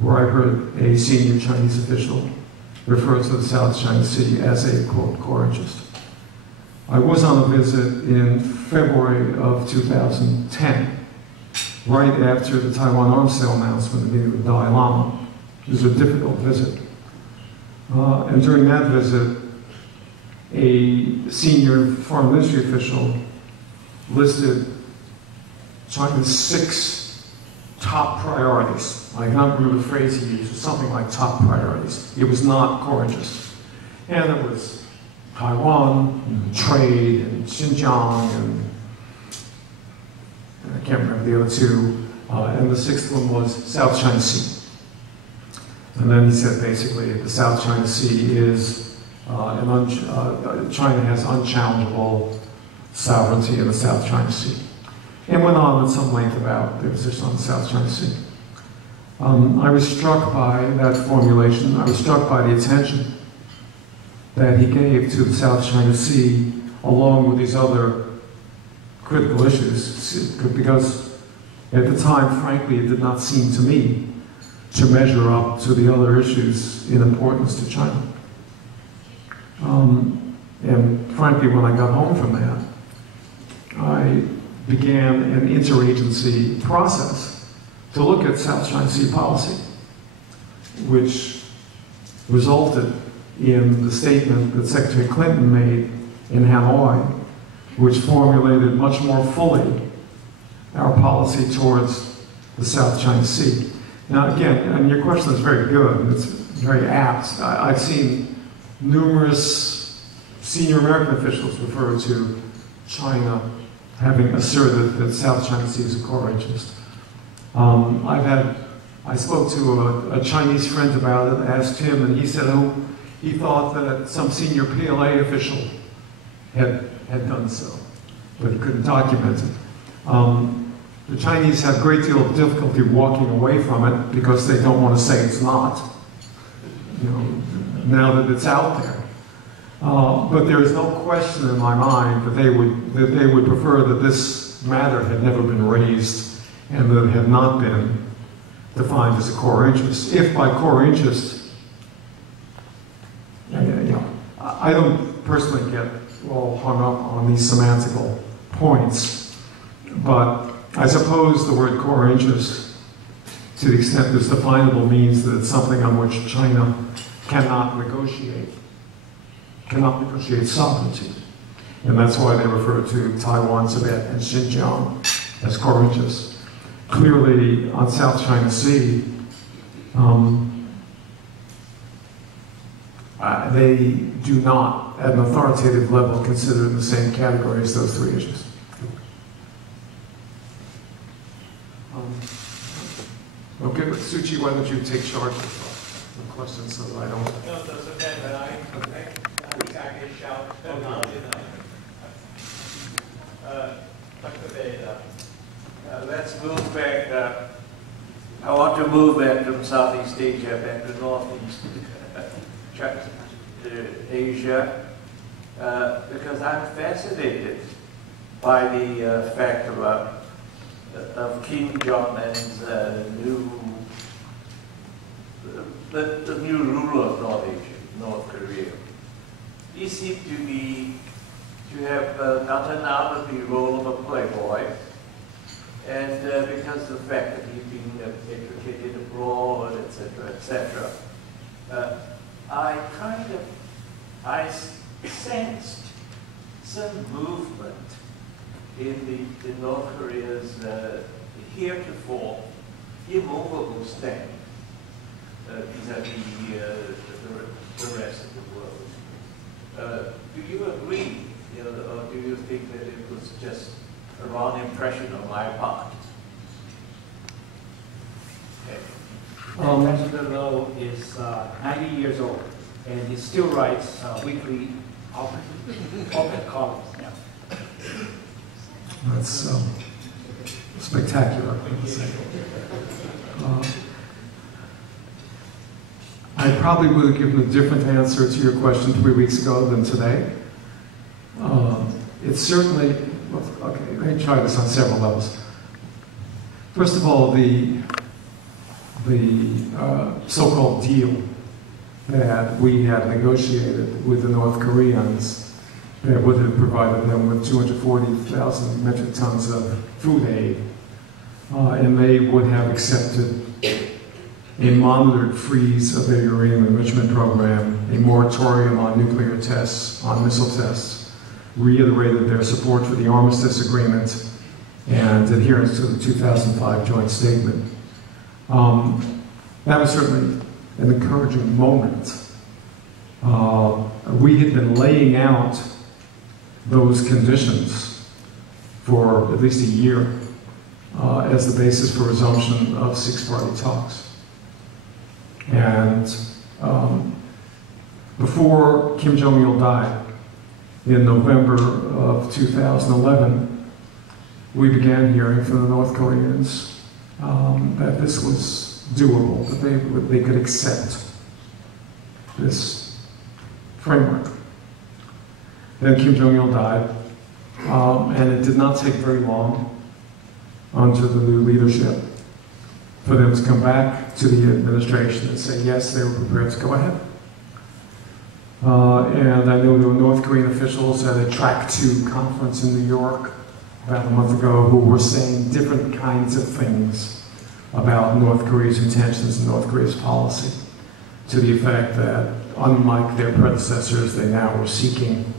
where I heard a senior Chinese official refer to the South China Sea as a, quote, core interest. I was on a visit in February of 2010, right after the Taiwan arms sale announcement, the meeting with the Dalai Lama. It was a difficult visit. And during that visit, a senior foreign ministry official listed China's 6 top priorities. I cannot remember the phrase he used, something like top priorities. It was not core interest. And it was Taiwan, and trade, and Xinjiang, and I can't remember the other 2. And the 6th one was South China Sea. And then he said basically the South China Sea is, China has unchallengeable sovereignty in the South China Sea. And went on at some length about their position on the South China Sea. I was struck by that formulation. I was struck by the attention that he gave to the South China Sea along with these other critical issues, because at the time, frankly, it did not seem to me to measure up to the other issues in importance to China. And frankly, when I got home from that, I began an interagency process to look at South China Sea policy, which resulted in the statement that Secretary Clinton made in Hanoi, which formulated much more fully our policy towards the South China Sea. Now again, and your question is very good, and it's very apt. I've seen numerous senior American officials refer to China having asserted that South China Sea is a core interest. I spoke to a Chinese friend about it, asked him, and he said, he thought that some senior PLA official had done so, but he couldn't document it. The Chinese have a great deal of difficulty walking away from it because they don't want to say it's not, now that it's out there. But there is no question in my mind that they would prefer that this matter had never been raised and that it had not been defined as a core interest. If by core interest, I don't personally get all hung up on these semantical points, but I suppose the word core interest, to the extent it's definable, means that it's something on which China cannot negotiate sovereignty. And that's why they refer to Taiwan, Tibet, and Xinjiang as core interests. Clearly, on South China Sea, they do not, at an authoritative level, consider in the same category as those 3 issues. Okay, but Suchi, why don't you take charge of the questions so that I don't... No, that's okay, but I exactly shout. Dr. A.Bader, let's move back. I want to move back from Southeast Asia back to Northeast Asia because I'm fascinated by the fact of Kim Jong-un's the new ruler of North Korea. He seemed to have gotten out of the role of a playboy, and because of the fact that he's been educated abroad, etc., I sensed some movement in North Korea's heretofore immovable stand vis-a-vis the rest of the world. Do you agree, or do you think that it was just a wrong impression on my part? Okay. Ambassador Low is 90 years old, and he still writes weekly op-ed columns. Yeah. That's spectacular. I probably would have given a different answer to your question 3 weeks ago than today. It's certainly, okay, let me try this on several levels. First of all, the so-called deal that we had negotiated with the North Koreans that would have provided them with 240,000 metric tons of food aid, and they would have accepted a monitored freeze of their uranium enrichment program, a moratorium on nuclear tests, on missile tests, reiterated their support for the armistice agreement, and adherence to the 2005 joint statement. That was certainly an encouraging moment. We had been laying out those conditions for at least a year as the basis for resumption of six-party talks. And before Kim Jong-il died in November of 2011, we began hearing from the North Koreans that this was doable, that they could accept this framework. Then Kim Jong-il died, and it did not take very long under the new leadership for them to come back to the administration and say, yes, they were prepared to go ahead. And I know there were North Korean officials at a Track 2 conference in New York about a month ago who were saying different kinds of things about North Korea's intentions and North Korea's policy, to the effect that, unlike their predecessors, they now were seeking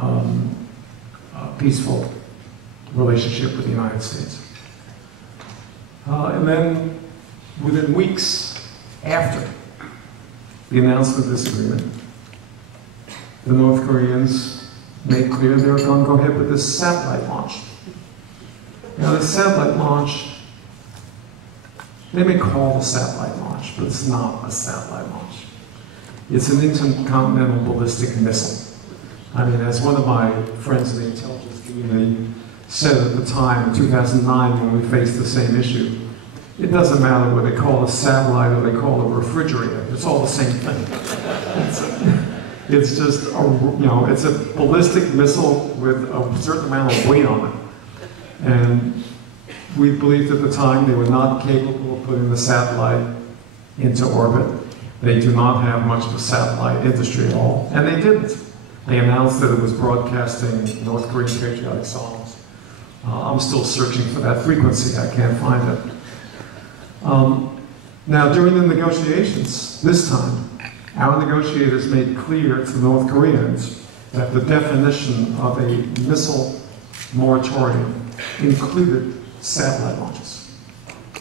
a peaceful relationship with the United States. And then, within weeks after the announcement of this agreement, the North Koreans made clear they were going to go ahead with this satellite launch. Now, the satellite launch, they may call it a satellite launch, but it's not a satellite launch. It's an intercontinental ballistic missile. I mean, as one of my friends in the intelligence community said at the time in 2009 when we faced the same issue, it doesn't matter what they call a satellite or they call a refrigerator. It's all the same thing. It's just it's a ballistic missile with a certain amount of weight on it. And we believed at the time they were not capable of putting the satellite into orbit. They do not have much of a satellite industry at all, and they didn't. They announced that it was broadcasting North Korean patriotic songs. I'm still searching for that frequency. I can't find it. Now, during the negotiations, this time, our negotiators made clear to the North Koreans that the definition of a missile moratorium included satellite launches.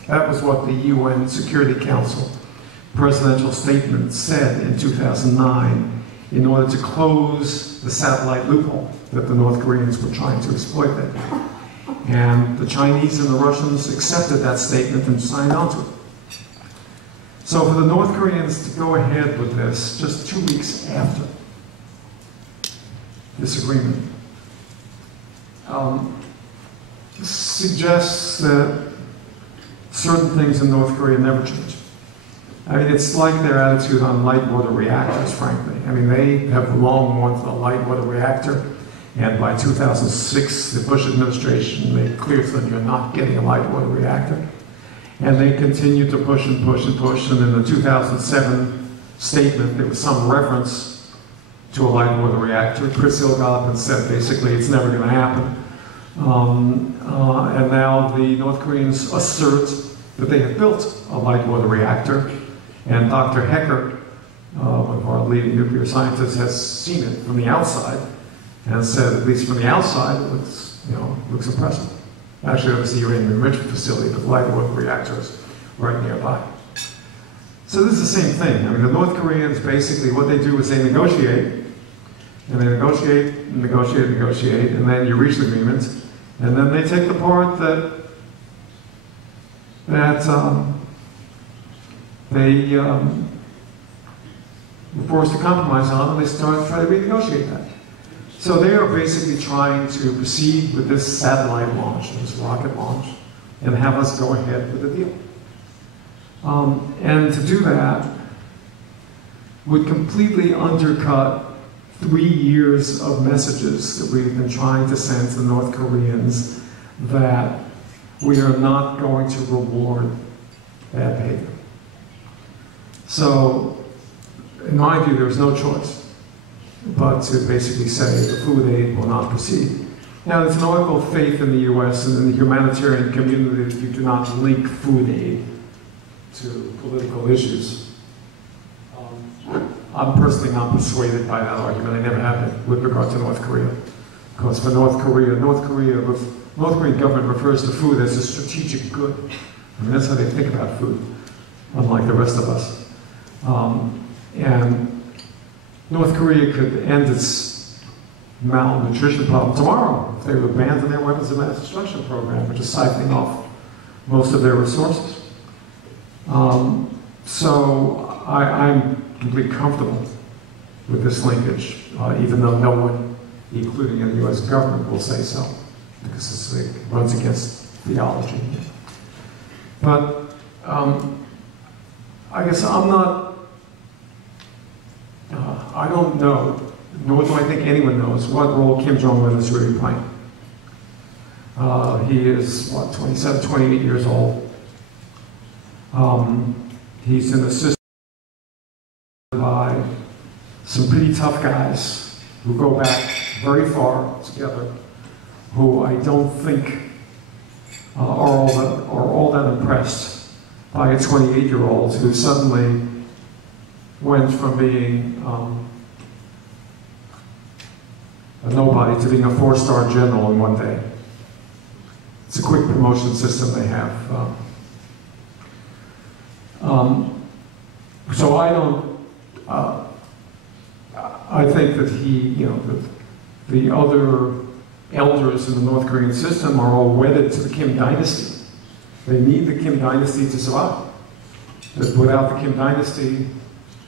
That was what the UN Security Council presidential statement said in 2009 in order to close the satellite loophole that the North Koreans were trying to exploit that. And the Chinese and the Russians accepted that statement and signed on to it. So for the North Koreans to go ahead with this just 2 weeks after this agreement suggests that certain things in North Korea never change. I mean, it's like their attitude on light water reactors, frankly. I mean, they have long wanted a light water reactor, and by 2006, the Bush administration made clear to them, you're not getting a light water reactor. And they continued to push and push and push, and in the 2007 statement, there was some reference to a light water reactor. Chris got up and said, basically, it's never going to happen. And now the North Koreans assert that they have built a light water reactor, and Dr. Hecker, one of our leading nuclear scientists, has seen it from the outside and said, at least from the outside, it looks, looks impressive. Actually, that was the uranium enrichment facility, but the light water reactor is right nearby. So this is the same thing. I mean, the North Koreans, basically, what they do is they negotiate, and they negotiate, and negotiate, and negotiate, and then you reach an agreement, and then they take the part that they were forced to compromise on, and they start to try to renegotiate that. So they are basically trying to proceed with this satellite launch, this rocket launch, and have us go ahead with the deal. And to do that would completely undercut 3 years of messages that we've been trying to send to the North Koreans that we are not going to reward bad behavior. So, in my view, there's no choice but to basically say the food aid will not proceed. Now, there's an article of faith in the US and in the humanitarian community that you do not link food aid to political issues. I'm personally not persuaded by that argument. I never have been with regard to North Korea. Because for North Korean government refers to food as a strategic good. I mean, that's how they think about food, unlike the rest of us. And North Korea could end its malnutrition problem tomorrow if they would abandon their weapons of mass destruction program, which is siphoning off most of their resources. So I'm completely comfortable with this linkage, even though no one, including in the US government, will say so, because it runs against theology. But I guess I'm not, I don't know, nor do I think anyone knows what role Kim Jong-un is really playing. He is, 27, 28 years old. He's in the system by some pretty tough guys who go back very far together, who I don't think are all that impressed by a 28-year-old who suddenly went from being a nobody to being a 4-star general in one day. It's a quick promotion system they have. So I don't, I think that the other elders in the North Korean system are all wedded to the Kim dynasty. They need the Kim dynasty to survive. That without the Kim dynasty,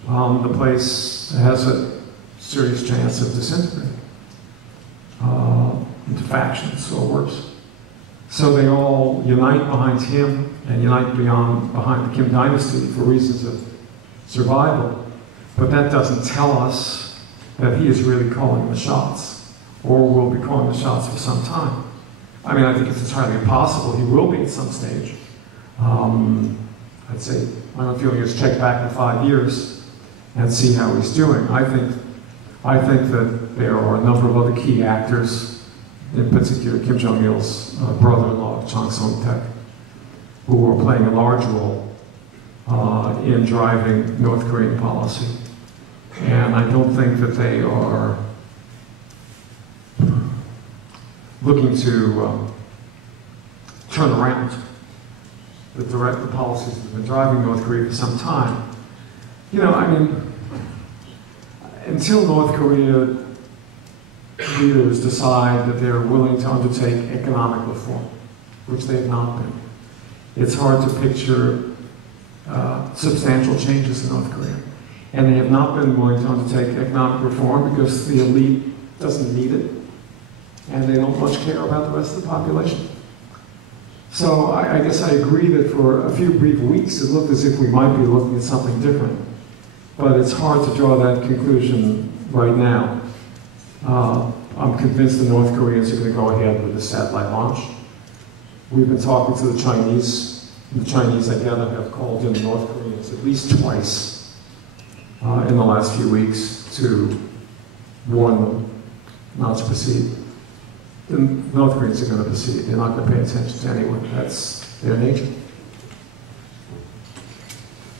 the place has a serious chance of disintegrating into factions or worse. So they all unite behind him and unite behind the Kim dynasty for reasons of survival. But that doesn't tell us that he is really calling the shots, or will be calling the shots for some time. I mean, I think it's entirely impossible he will be at some stage. I'd say my own feeling is check back in 5 years and see how he's doing. I think that there are a number of other key actors, in particular Kim Jong-il's brother-in-law, Chung Song-taek, who are playing a large role in driving North Korean policy. And I don't think that they are looking to turn around the policies that have been driving North Korea for some time. You know, I mean, until North Korea leaders decide that they're willing to undertake economic reform, which they have not been. It's hard to picture substantial changes in North Korea. And they have not been willing to undertake economic reform because the elite doesn't need it, and they don't much care about the rest of the population. So I guess I agree that for a few brief weeks it looked as if we might be looking at something different. But it's hard to draw that conclusion right now. I'm convinced the North Koreans are going to go ahead with the satellite launch. We've been talking to the Chinese. The Chinese, I gather, have called in the North Koreans at least twice in the last few weeks to warn them not to proceed. The North Koreans are going to proceed. They're not going to pay attention to anyone. That's their nature.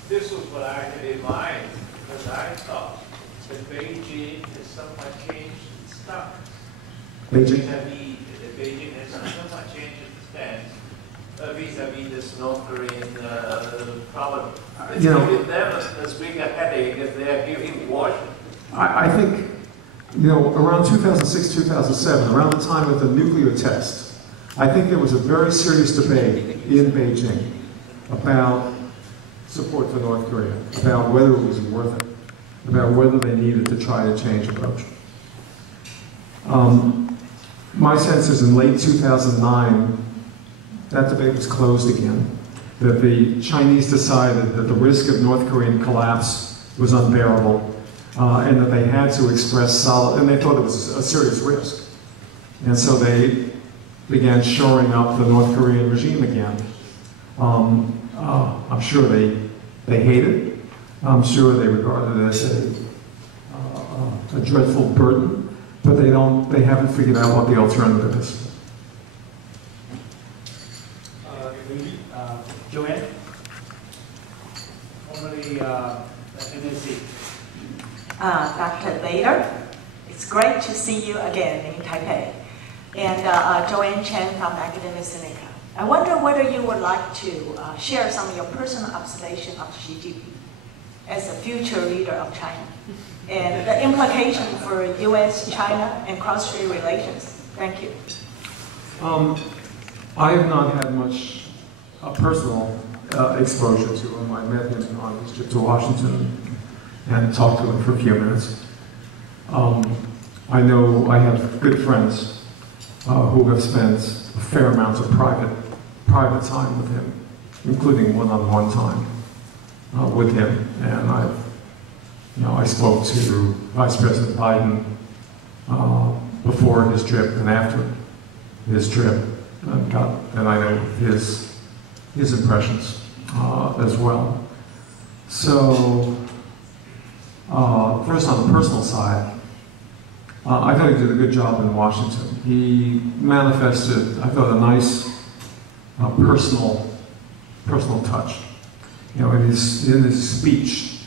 This was what I had in mind, because I thought that Beijing has somewhat changed its stance. Beijing? Beijing has somewhat changed its stance vis-a-vis this North Korean problem. It's giving them as big a headache as they are giving Washington. I think, around 2006, 2007, around the time of the nuclear test, I think there was a very serious debate in Beijing about support for North Korea, about whether it was worth it, about whether they needed to try to change approach. My sense is in late 2009, that debate was closed again, that the Chinese decided that the risk of North Korean collapse was unbearable, and that they had to express and they thought it was a serious risk. And so they began shoring up the North Korean regime again. I'm sure they hate it. I'm sure they regard it as a dreadful burden, but they haven't figured out what the alternative is. Joanne, formerly NSC. Dr. A.Bader, it's great to see you again in Taipei. And Joanne Chen from Academic Sinica. I wonder whether you would like to share some of your personal observation of Xi Jinping as a future leader of China and the implication for U.S., China, and cross-strait relations. Thank you. I have not had much personal exposure to him. I met him on his trip to Washington and talked to him for a few minutes. I know I have good friends who have spent a fair amount of private time with him, including one-on-one time with him. And I spoke to Vice President Biden before his trip and after his trip, and I know his impressions as well. So, first on the personal side, I thought he did a good job in Washington. He manifested, I thought, a nice personal touch. In his speech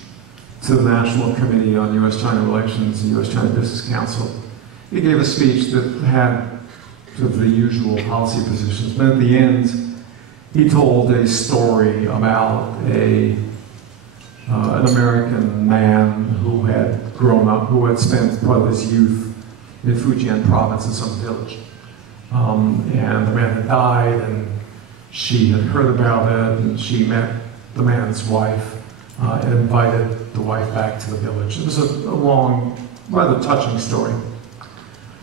to the National Committee on U.S.-China Relations and U.S.-China Business Council, he gave a speech that had sort of the usual policy positions, but at the end, he told a story about an American man who had grown up, who had spent part of his youth in Fujian province in some village. And the man had died, and she had heard about it, and she met the man's wife and invited the wife back to the village. It was a long, rather touching story.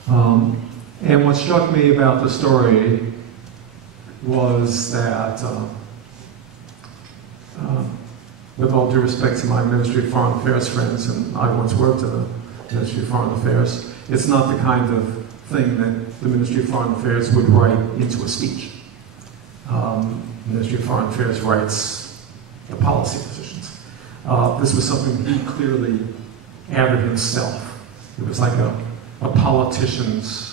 And what struck me about the story was that, with all due respect to my Ministry of Foreign Affairs friends, and I once worked in the Ministry of Foreign Affairs, it's not the kind of thing that the Ministry of Foreign Affairs would write into a speech. The Ministry of Foreign Affairs writes the policy positions. This was something he clearly added himself. It was like a politician's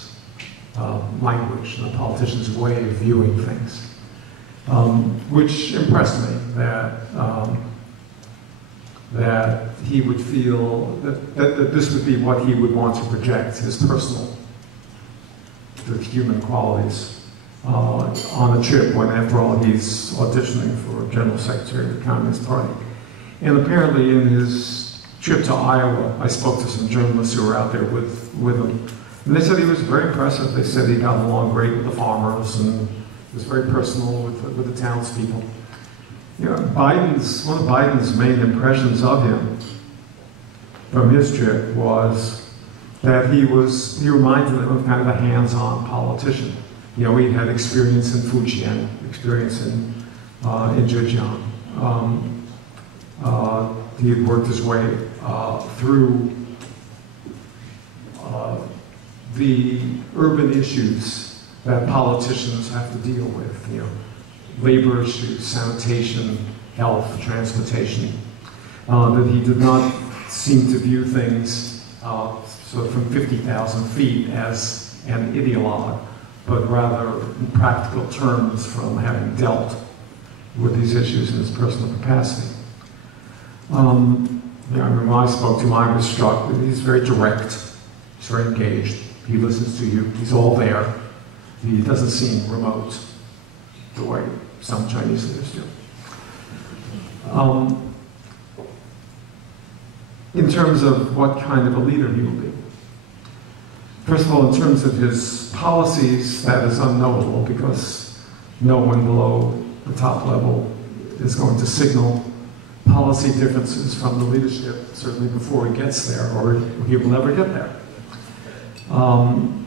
language, and a politician's way of viewing things, which impressed me, that he would feel that this would be what he would want to project, his personal, the human qualities, on a trip when, after all, he's auditioning for General Secretary of the Communist Party. And apparently in his trip to Iowa, I spoke to some journalists who were out there with him, And they said he was very impressive. They said he got along great with the farmers and was very personal with the townspeople. You know, one of Biden's main impressions of him from his trip was that he reminded them of kind of a hands-on politician. You know, he had experience in Fujian, experience in Zhejiang. He had worked his way through the urban issues that politicians have to deal with, you know, labor issues, sanitation, health, transportation. That he did not seem to view things sort of from 50,000 feet as an ideologue, but rather in practical terms from having dealt with these issues in his personal capacity. Yeah, I mean, when I spoke to him, I was struck that he's very direct, he's very engaged, he listens to you, he's all there. He doesn't seem remote the way some Chinese leaders do. In terms of what kind of a leader he will be. First of all, in terms of his policies, that is unknowable because no one below the top level is going to signal policy differences from the leadership, certainly before he gets there, or he will never get there.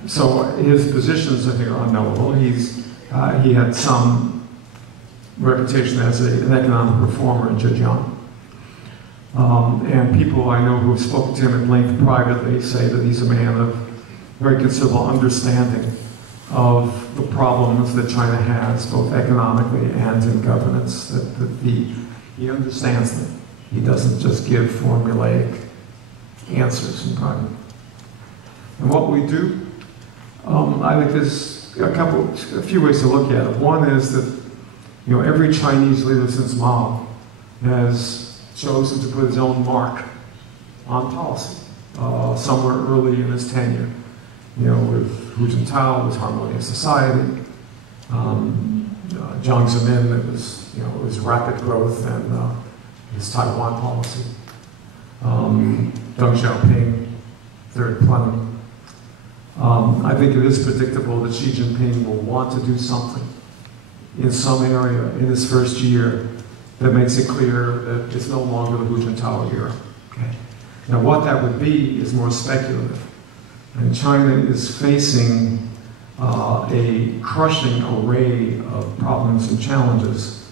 So his positions, I think, are unknowable. He had some reputation as an economic reformer in Zhejiang. And people I know who have spoken to him at length privately say that he's a man of very considerable understanding of the problems that China has, both economically and in governance, that he understands them. He doesn't just give formulaic answers in private. And what we do, I think there's a few ways to look at it. One is that, you know, every Chinese leader since Mao has chosen to put his own mark on policy, somewhere early in his tenure. You know, with Hu Jintao, it was harmonious society. Jiang Zemin, it was rapid growth and his Taiwan policy. Deng Xiaoping, third plenum. I think it is predictable that Xi Jinping will want to do something in some area in his first year that makes it clear that it's no longer the Hu Jintao era. Okay. Now, what that would be is more speculative. And China is facing a crushing array of problems and challenges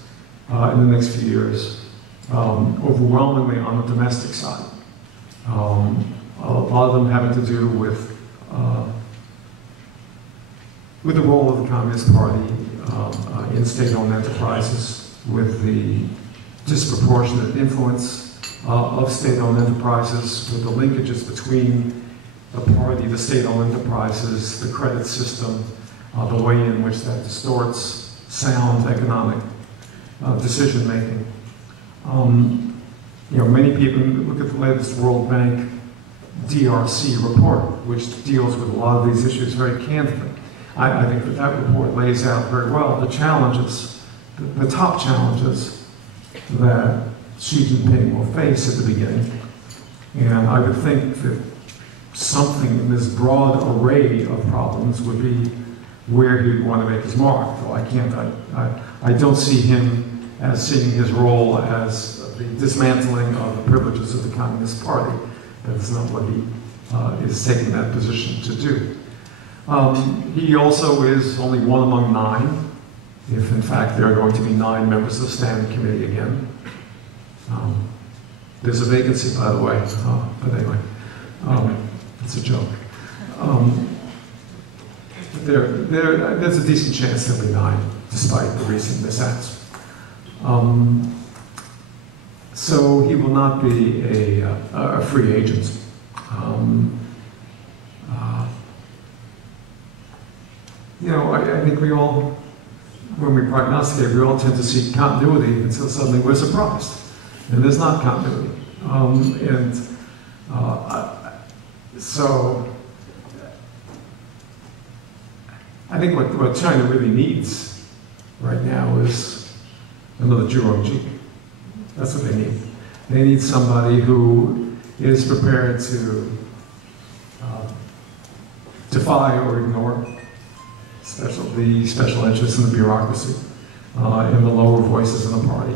in the next few years, overwhelmingly on the domestic side. A lot of them having to do with the role of the Communist Party in state-owned enterprises, with the disproportionate influence of state-owned enterprises, with the linkages between the party, the state-owned enterprises, the credit system, the way in which that distorts sound economic decision-making. You know, many people look at the latest World Bank DRC report, which deals with a lot of these issues very candidly. I think that report lays out very well the challenges, the top challenges that Xi Jinping will face at the beginning. And I would think that something in this broad array of problems would be where he'd want to make his mark. Though I don't see him as seeing his role as the dismantling of the privileges of the Communist Party. That's not what he is taking that position to do. He also is only one among 9, if in fact there are going to be 9 members of the Standing Committee again. There's a vacancy, by the way, but anyway, it's a joke. There's a decent chance there'll be 9, despite the recent mishaps. So he will not be a free agent. You know, I think we all, when we prognosticate, we all tend to seek continuity until suddenly we're surprised. And there's not continuity. So I think what China really needs right now is another Zhu Rongji. That's what they need. They need somebody who is prepared to defy or ignore the special interests in the bureaucracy and the lower voices in the party,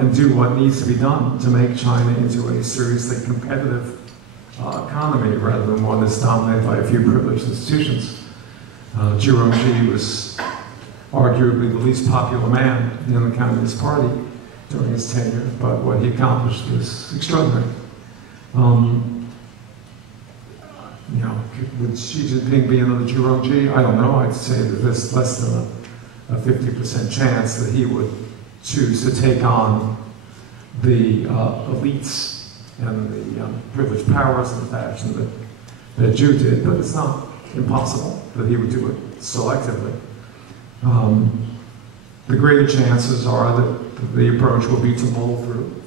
and do what needs to be done to make China into a seriously competitive economy rather than one that's dominated by a few privileged institutions. Zhu Rongji was arguably the least popular man in the Communist Party during his tenure, but what he accomplished was extraordinary. You know, would Xi Jinping be another Zhu Rongji? I don't know. I'd say that there's less than a 50% chance that he would choose to take on the elites and the privileged powers of the faction that Zhu did, but it's not impossible that he would do it selectively. The greater chances are that the approach will be to muddle through.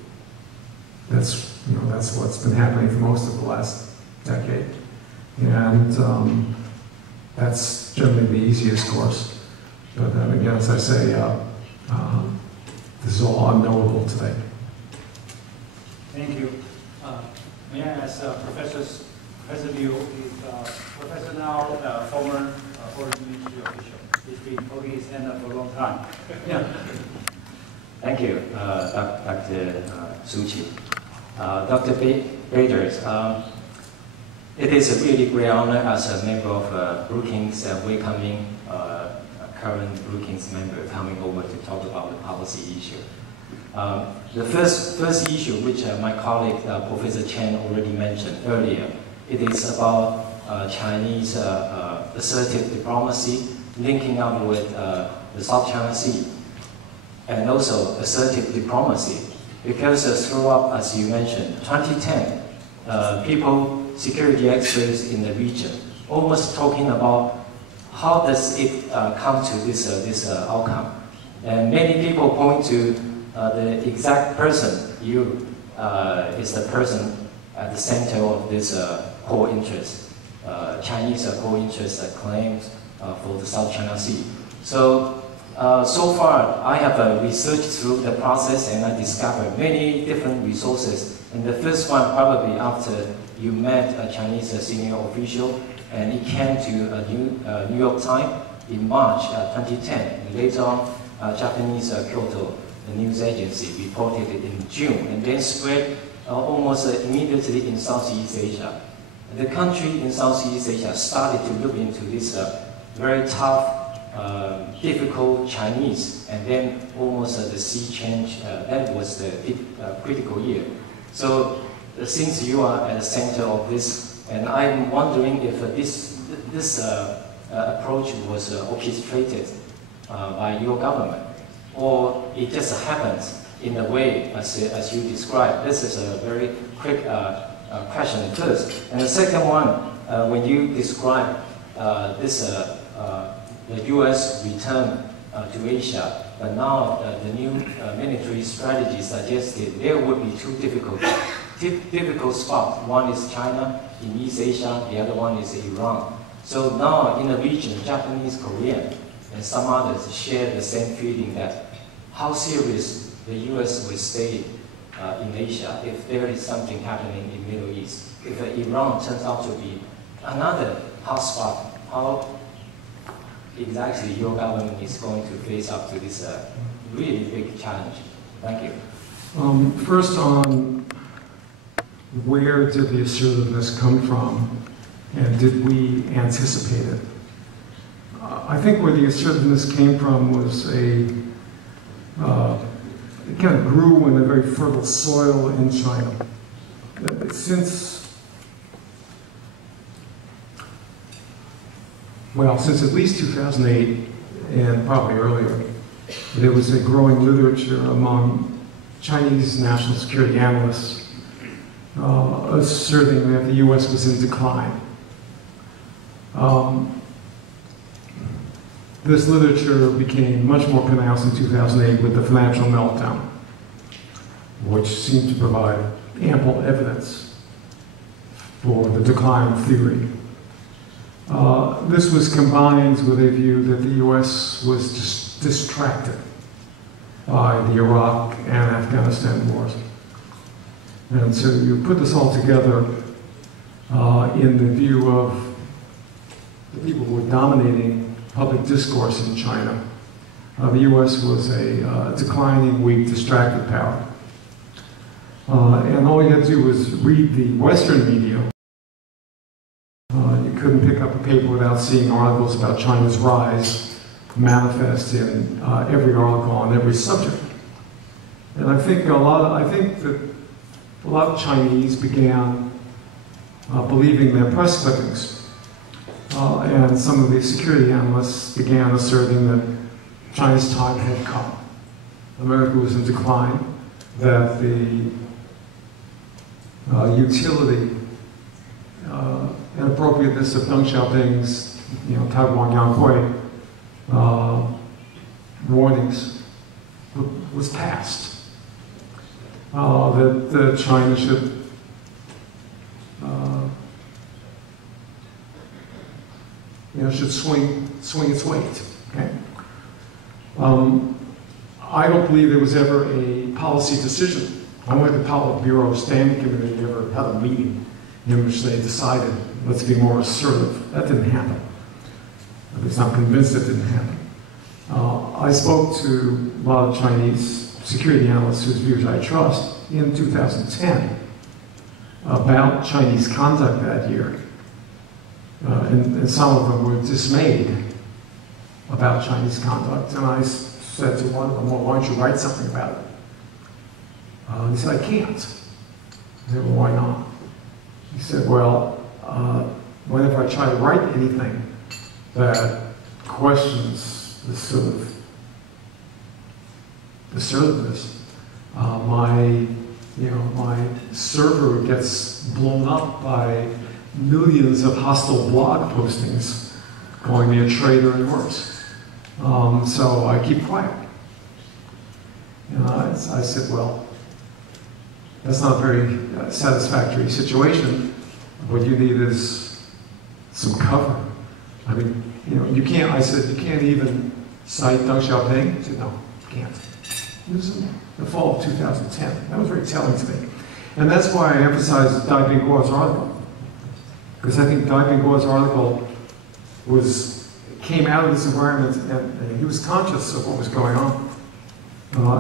That's what's been happening for most of the last decade. And that's generally the easiest course. But then again, as I say, this is all unknowable today. Thank you. May I ask Professor Liu is Professor now, former foreign ministry official. He's been holding his hand up for a long time. Yeah. Thank you, Dr. Suchi. Dr. A.Bader, it is a really great honor as a member of Brookings welcoming current Brookings member coming over to talk about the policy issue. The first issue, which my colleague Professor Chen already mentioned earlier, it is about Chinese assertive diplomacy linking up with the South China Sea, and also assertive diplomacy, because throughout, as you mentioned, 2010, security experts in the region almost talking about how does it come to this outcome. And many people point to the exact person, you, is the person at the center of this core interest, Chinese core interest claims for the South China Sea. So far, I have researched through the process and I discovered many different resources. And the first one, probably after you met a Chinese senior official, and he came to New York Times in March 2010. And later on, Japanese Kyoto, the news agency, reported it in June, and then spread almost immediately in Southeast Asia. The country in Southeast Asia started to look into this very tough, difficult Chinese, and then almost the sea change. That was the critical year. So since you are at the center of this, and I'm wondering if this approach was orchestrated by your government, or it just happens in a way as you described. This is a very quick question first. And the second one, when you describe the U.S. return to Asia, but now the new military strategy suggested there would be two difficult spots. One is China in East Asia, the other one is Iran. So now in the region, Japanese, Korean, and some others share the same feeling that how serious the U.S. will stay in Asia if there is something happening in the Middle East. If Iran turns out to be another hotspot, how exactly your government is going to face up to this really big challenge? Thank you. First on where did the assertiveness come from, and did we anticipate it? I think where the assertiveness came from was it kind of grew in a very fertile soil in China. Since at least 2008, and probably earlier, there was a growing literature among Chinese national security analysts asserting that the U.S. was in decline. This literature became much more pronounced in 2008 with the financial meltdown, which seemed to provide ample evidence for the decline theory. This was combined with a view that the U.S. was distracted by the Iraq and Afghanistan wars. And so you put this all together in the view of the people who were dominating public discourse in China. The U.S. was a declining, weak, distracted power. And all you had to do was read the Western media. You couldn't pick up a paper without seeing articles about China's rise manifest in every article on every subject. And I think that a lot of Chinese began believing their press clippings. And some of the security analysts began asserting that China's time had come. America was in decline, that the utility and appropriateness of Deng Xiaoping's, Taiwan Yang Hui warnings was past. That China should should swing its weight. Okay. I don't believe there was ever a policy decision. I don't think the Politburo Standing Committee ever had a meeting in which they decided, let's be more assertive. That didn't happen. At least I'm convinced it didn't happen. I spoke to a lot of Chinese security analysts whose views I trust in 2010 about Chinese conduct that year. And some of them were dismayed about Chinese conduct. And I said to one of them, well, why don't you write something about it? He said, I can't. I said, well, why not? He said, well, whenever I try to write anything that questions this sort of assertiveness, my server gets blown up by millions of hostile blog postings calling me a traitor and worse. So I keep quiet. I said, well, that's not a very satisfactory situation. What you need is some cover. I mean, you can't, I said, you can't even cite Deng Xiaoping? He said, no, you can't. It was in the fall of 2010. That was very telling to me. And that's why I emphasized Dai Bingguo's article. Because I think Dai Bingguo's article came out of this environment and he was conscious of what was going on.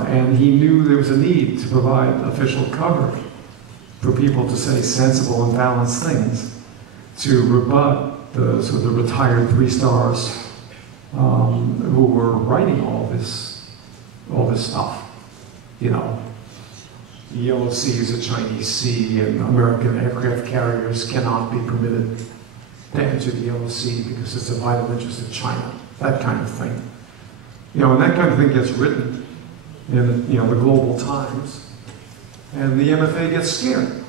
And he knew there was a need to provide official cover for people to say sensible and balanced things to rebut the sort of retired 3 stars who were writing all this stuff. The Yellow Sea is a Chinese sea, and American aircraft carriers cannot be permitted to enter the Yellow Sea because it's a vital interest of China. That kind of thing. And that kind of thing gets written in the Global Times, and the MFA gets scared.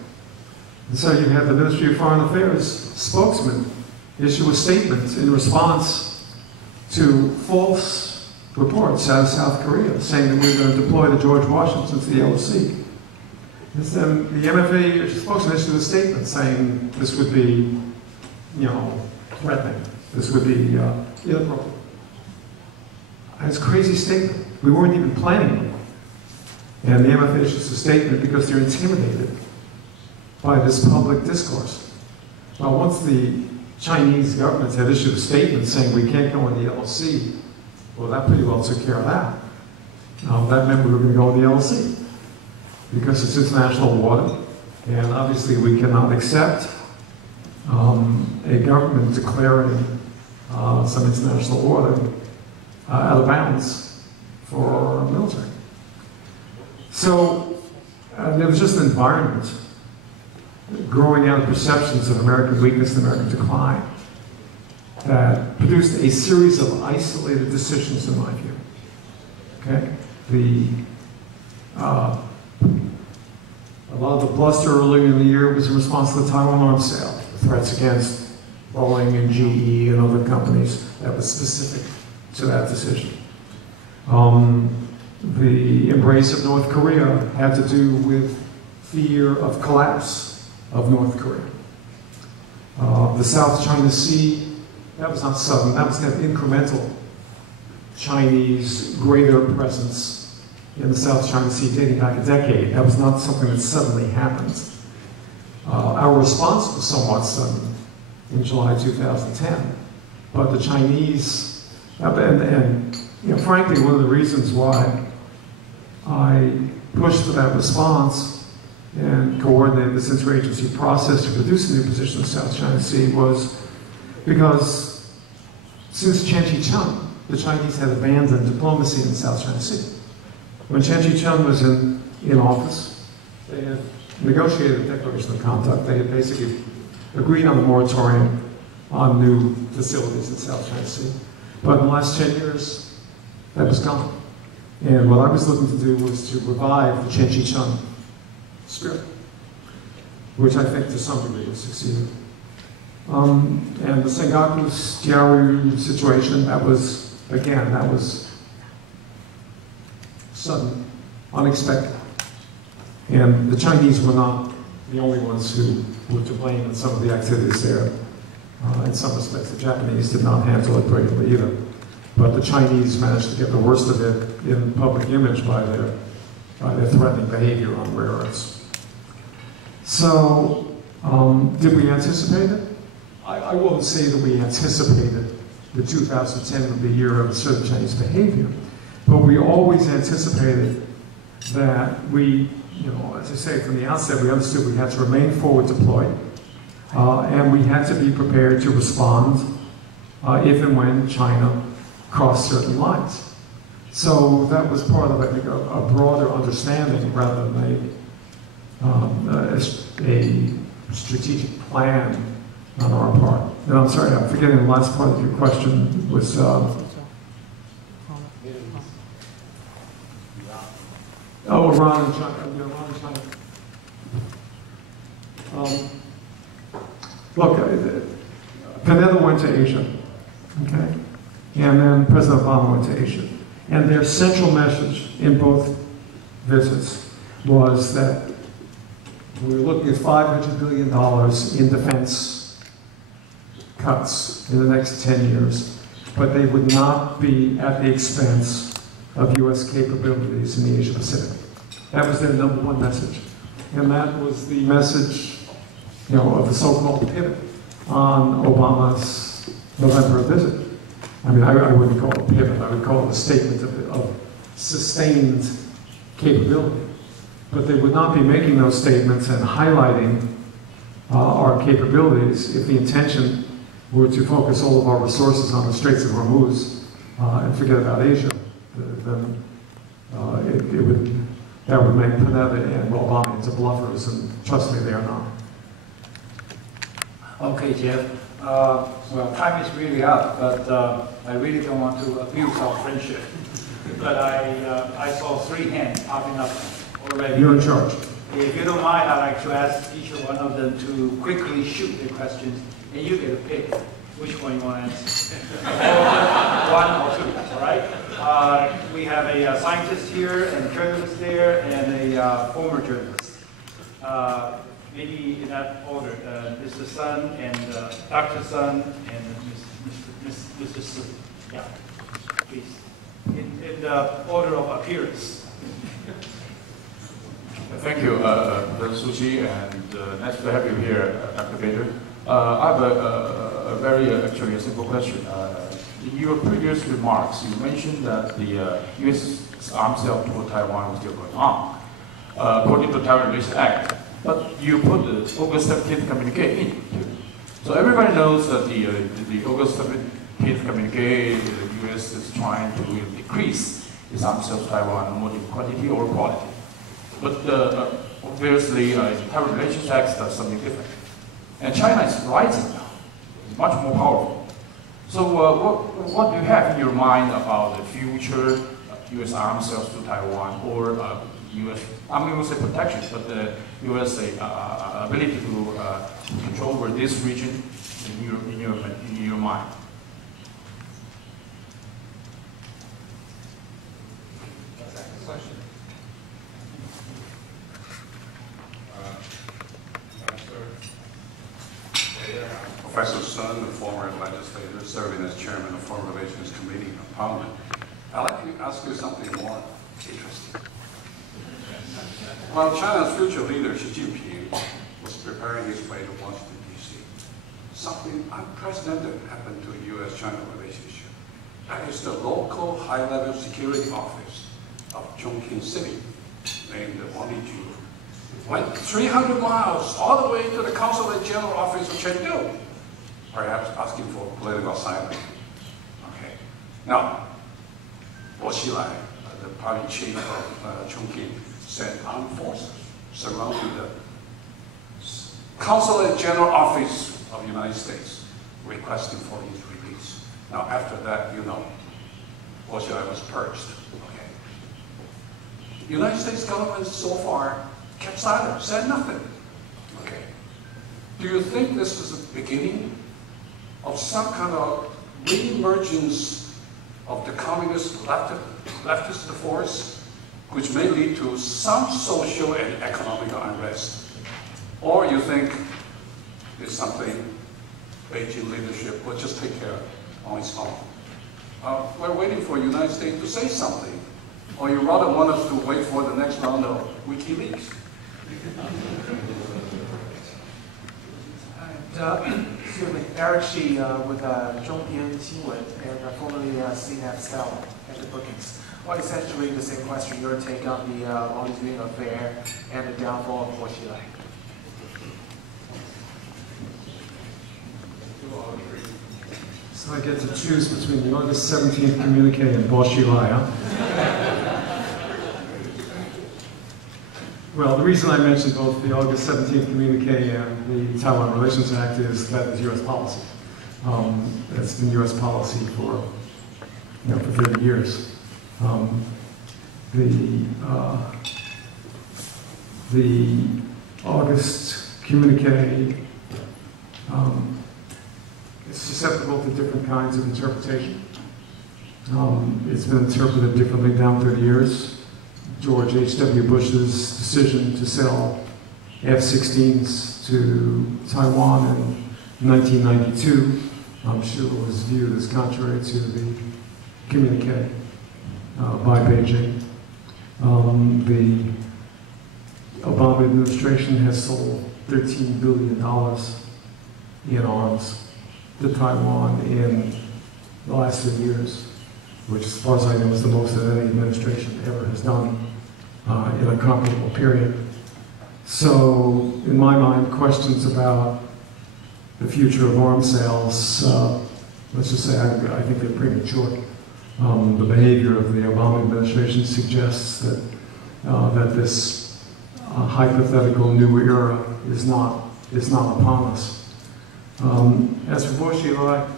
And so you have the Ministry of Foreign Affairs spokesman issue a statement in response to false reports out of South Korea saying that we were going to deploy the George Washington to the Yellow Sea. And then the MFA spokesman issued a statement saying this would be, threatening. This would be inappropriate. And it's a crazy statement. We weren't even planning it. And the MFA issues a statement because they're intimidated by this public discourse. Well, once the Chinese government had issued a statement saying we can't go in the Yellow Sea, well, that pretty well took care of that. That meant we were going to go in the Yellow Sea because it's international water, and obviously we cannot accept a government declaring some international water out of bounds for military. So there was just an environment growing out of perceptions of American weakness and American decline that produced a series of isolated decisions, in my view. Okay, a lot of the bluster earlier in the year was in response to the Taiwan arms sale, the threats against Boeing and GE and other companies that was specific to that decision. The embrace of North Korea had to do with fear of collapse of North Korea. The South China Sea, that was not sudden, that was kind of incremental Chinese greater presence in the South China Sea dating back a decade. That was not something that suddenly happened. Our response was somewhat sudden in July 2010, But the Chinese, and frankly, one of the reasons why I pushed for that response and coordinated this interagency process to produce a new position in the South China Sea was because since Chen Chi-chung, the Chinese had abandoned diplomacy in the South China Sea. When Chen Chi-chung was in office, they had negotiated a declaration of conduct. They had basically agreed on a moratorium on new facilities in the South China Sea. But in the last 10 years, that was gone. And what I was looking to do was to revive the Chen Chi-chung spirit, which I think to some degree has succeeded. And the Sengaku Diaoyu situation, that was sudden, unexpected. And the Chinese were not the only ones who were to blame in some of the activities there. In some respects, the Japanese did not handle it brilliantly either. But the Chinese managed to get the worst of it in public image by their threatening behavior on rare earths. So, did we anticipate it? I won't say that we anticipated the 2010 would be the year of certain Chinese behavior, but we always anticipated that we, as I say, from the outset, we understood we had to remain forward deployed, and we had to be prepared to respond if and when China crossed certain lines. So that was part of, I think, a broader understanding rather than a strategic plan on our part. And I'm sorry, I'm forgetting the last part of your question was... Iran and China. Iran and China. Look, Panetta went to Asia, okay? And then President Obama went to Asia. And their central message in both visits was that we were looking at $500 billion in defense cuts in the next 10 years, but they would not be at the expense of U.S. capabilities in the Asia Pacific. That was their number one message. And that was the message, of the so-called pivot on Obama's November visit. I mean, I wouldn't call it a pivot, I would call it a statement of sustained capability. But they would not be making those statements and highlighting our capabilities if the intention were to focus all of our resources on the Straits of Hormuz and forget about Asia. Then that would make Panetta and Obama into bluffers, and trust me, they are not. Okay, Jeff. Well, time is really up, but I really don't want to abuse our friendship. But I saw 3 hands popping up already. You're in charge. If you don't mind, I'd like to ask each one of them to quickly shoot their questions, and you get to pick which one you want to answer. One or two, all right? We have a scientist here, and a journalist there, and a former journalist. Maybe in that order, Mr. Sun and Dr. Sun and Mr. Sun. Yeah, please. In the order of appearance. Thank you, Sushi, and nice to have you here, Dr. Bader. I have a very, actually, a simple question. In your previous remarks, you mentioned that the U.S. arms sale to Taiwan was still going on, according to the Taiwan Relations Act. But you put the August 17th communique in. So everybody knows that the August 17th communique, the U.S. is trying to decrease its arms sales to Taiwan, more in quantity or quality. But obviously, the Taiwan Relations Act does something different. And China is rising now, it's much more powerful. So what do you have in your mind about the future U.S. arms sales to Taiwan, or U.S., I mean, we'll say protection, but the U.S. ability to control over this region in your mind? Professor Sun, a former legislator serving as chairman of the Foreign Relations Committee of Parliament. I'd like to ask you something more interesting. While China's future leader, Xi Jinping, was preparing his way to Washington, D.C., something unprecedented happened to U.S.-China relationship. That is the local high-level security office of Chongqing City, named Wang Liju, went 300 miles all the way to the Consulate General office of Chengdu, perhaps asking for political asylum. Okay. Now, Bo Xilai, the party chief of Chongqing, sent armed forces surrounding the Consulate General office of the United States, requesting for his release. Now, after that, you know, Bo Xilai was purged. Okay. The United States government so far kept silent, said nothing. Okay. Do you think this is the beginning of some kind of re-emergence of the communist leftist force, which may lead to some social and economic unrest? Or you think it's something Beijing leadership will just take care of on its own? We're waiting for the United States to say something. Or you rather want us to wait for the next round of WikiLeaks? Excuse me, Eric Shi with Zhongbian Xinwen and formerly CNET Style at the Brookings. Well, essentially the same question, your take on the Wang Liju affair and the downfall of Bo Xilai. So I get to choose between the August 17th communique and Bo Xilai, huh? Well, the reason I mentioned both the August 17th communique and the Taiwan Relations Act is that is U.S. policy. That's been U.S. policy for 30 years. The August communique is susceptible to different kinds of interpretation. It's been interpreted differently down through the years. George H.W. Bush's decision to sell F-16s to Taiwan in 1992, I'm sure was viewed as contrary to the communique by Beijing. The Obama administration has sold $13 billion in arms to Taiwan in the last 3 years, which, as far as I know, is the most that any administration ever has done in a comparable period. So, in my mind, questions about the future of arms sales, let's just say I think they're premature. The behavior of the Obama administration suggests that that this hypothetical new era is not upon us. As for Bo Xilai,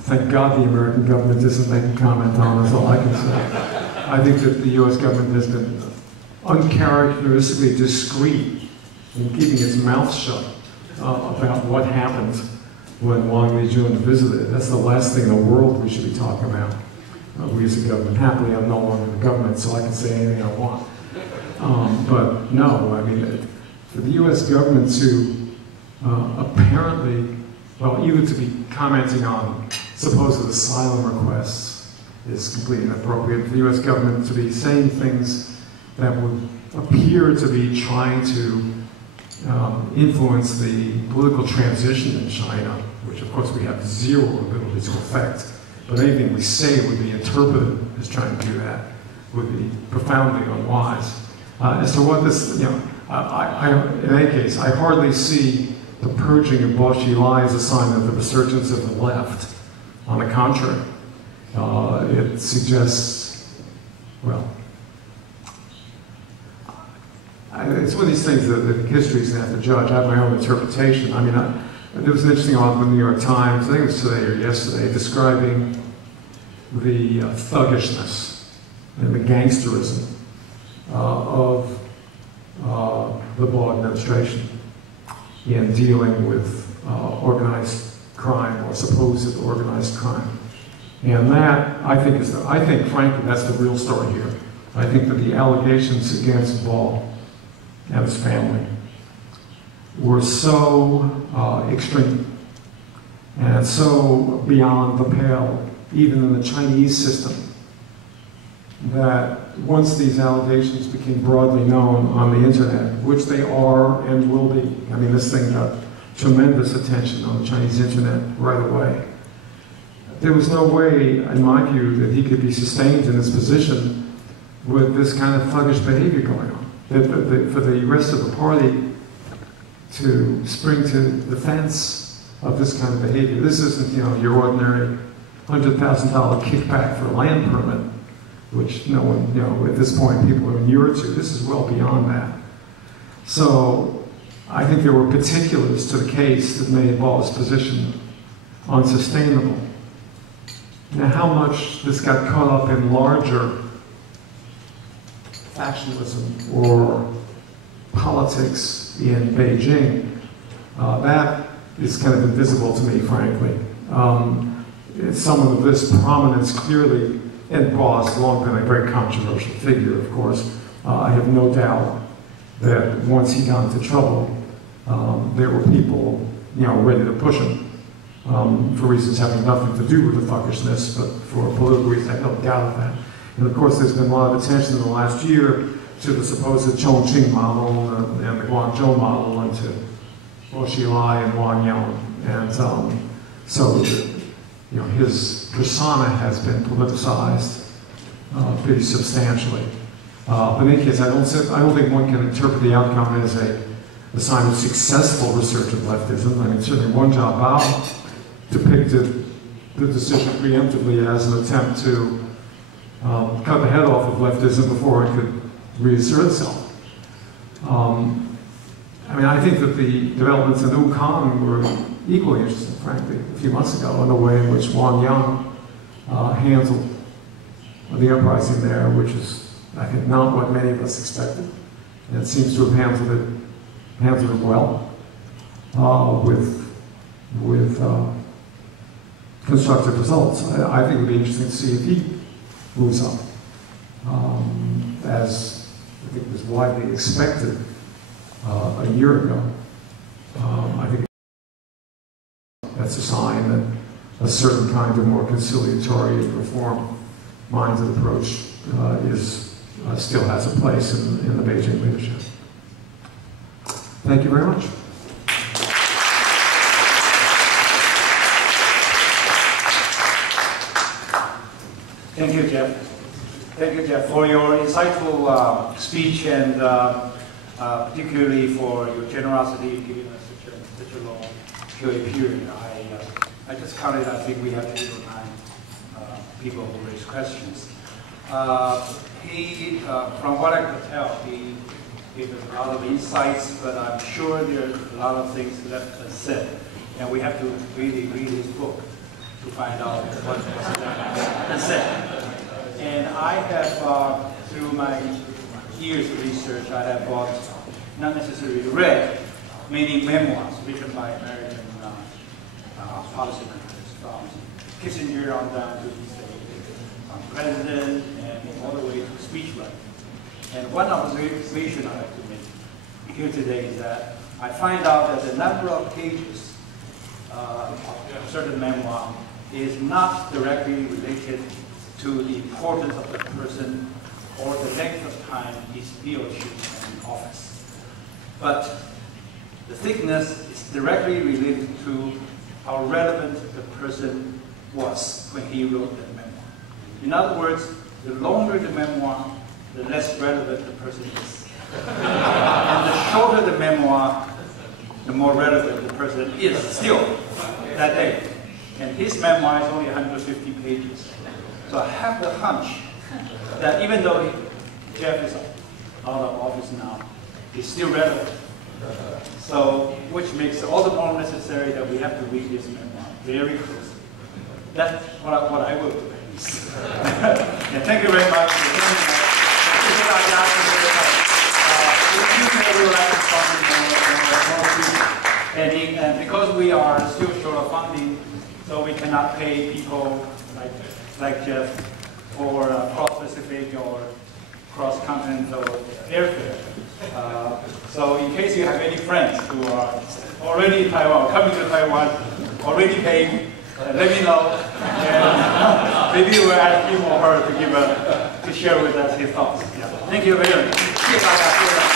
thank God the American government isn't making comment on it, that's all I can say. I think that the U.S. government has been uncharacteristically discreet in keeping its mouth shut about what happened when Wang Liju visited. That's the last thing in the world we should be talking about. We as a government, happily I'm no longer the government, so I can say anything I want. But no, I mean, for the U.S. government to apparently, well, either to be commenting on supposed asylum requests is completely inappropriate. For the U.S. government to be saying things that would appear to be trying to influence the political transition in China, which of course we have zero ability to affect, but anything we say would be interpreted as trying to do that, would be profoundly unwise. As to what this, in any case, I hardly see the purging of Bo Xilai as a sign of the resurgence of the left. On the contrary, it suggests, well, it's one of these things that history is going to have to judge. I have my own interpretation. I mean, there was an interesting article in the New York Times, I think it was today or yesterday, describing the thuggishness and the gangsterism of the Bo administration in dealing with organized crime or supposed organized crime. And that, I think, frankly, that's the real story here. I think that the allegations against Bo and his family were so extreme and so beyond the pale, even in the Chinese system, that once these allegations became broadly known on the internet, which they are and will be, I mean, this thing got tremendous attention on the Chinese internet right away. There was no way, in my view, that he could be sustained in his position with this kind of thuggish behavior going on. For the rest of the party to spring to defense of this kind of behavior. This isn't, you know, your ordinary $100,000 kickback for a land permit, which no one, you know, at this point people are inured to. This is well beyond that. So I think there were particulars to the case that made Ball's position unsustainable. Now, how much this got caught up in larger factionalism or politics in Beijing, that is kind of invisible to me, frankly. Someone of this prominence clearly, and Ball has long been a very controversial figure, of course. I have no doubt that once he got into trouble, there were people, you know, ready to push him for reasons having nothing to do with the thuggishness, but for political reasons. I have no doubt of that. And of course, there's been a lot of attention in the last year to the supposed Chongqing model and the Guangzhou model, and to Bo Xilai and Wang Yang. And so, you know, his persona has been politicized pretty substantially. But in any case, I don't think one can interpret the outcome as a sign of successful research of leftism. I mean, certainly Wen Jiabao depicted the decision preemptively as an attempt to cut the head off of leftism before it could reassert itself. I mean, I think that the developments in Wuhan were equally interesting, frankly, a few months ago, in the way in which Wang Yang handled the uprising there, which is, I think, not what many of us expected. And it seems to have handled it well, with constructive results. I think it would be interesting to see if he moves up, as I think was widely expected a year ago. I think that's a sign that a certain kind of more conciliatory and reform-minded approach still has a place in the Beijing leadership. Thank you very much. Thank you, Jeff. Thank you, Jeff, for your insightful speech, and particularly for your generosity in giving us such a long QA period. I just counted, I think we have 8 or 9 people who raised questions. From what I could tell, he gave us a lot of insights, but I'm sure there are a lot of things left unsaid. And we have to really read his book to find out what was unsaid. And I have, through my years of research, I have bought, not necessarily read, many memoirs written by American policymakers, from Kissinger on down to the president and all the way to speechwriting. And one observation I like to make here today is that I find out that the number of pages of a certain memoir is not directly related to the importance of the person or the length of time he or she is in office. But the thickness is directly related to how relevant the person was when he wrote that memoir. In other words, the longer the memoir, the less relevant the person is. And the shorter the memoir, the more relevant the person is still that day. And his memoir is only 150 pages. So I have the hunch that even though Jeff is out of office now, he's still relevant. So, which makes it all the more necessary that we have to read his memoir very closely. That's what I will do. And thank you very much for joining us. And because we are still short of funding, so we cannot pay people like Jeff for cross-Pacific or cross-continental airfare. So in case you have any friends who are already in Taiwan, or coming to Taiwan, already paying let me know. And maybe we'll ask him or her to share with us his thoughts. Yeah. Thank you very much.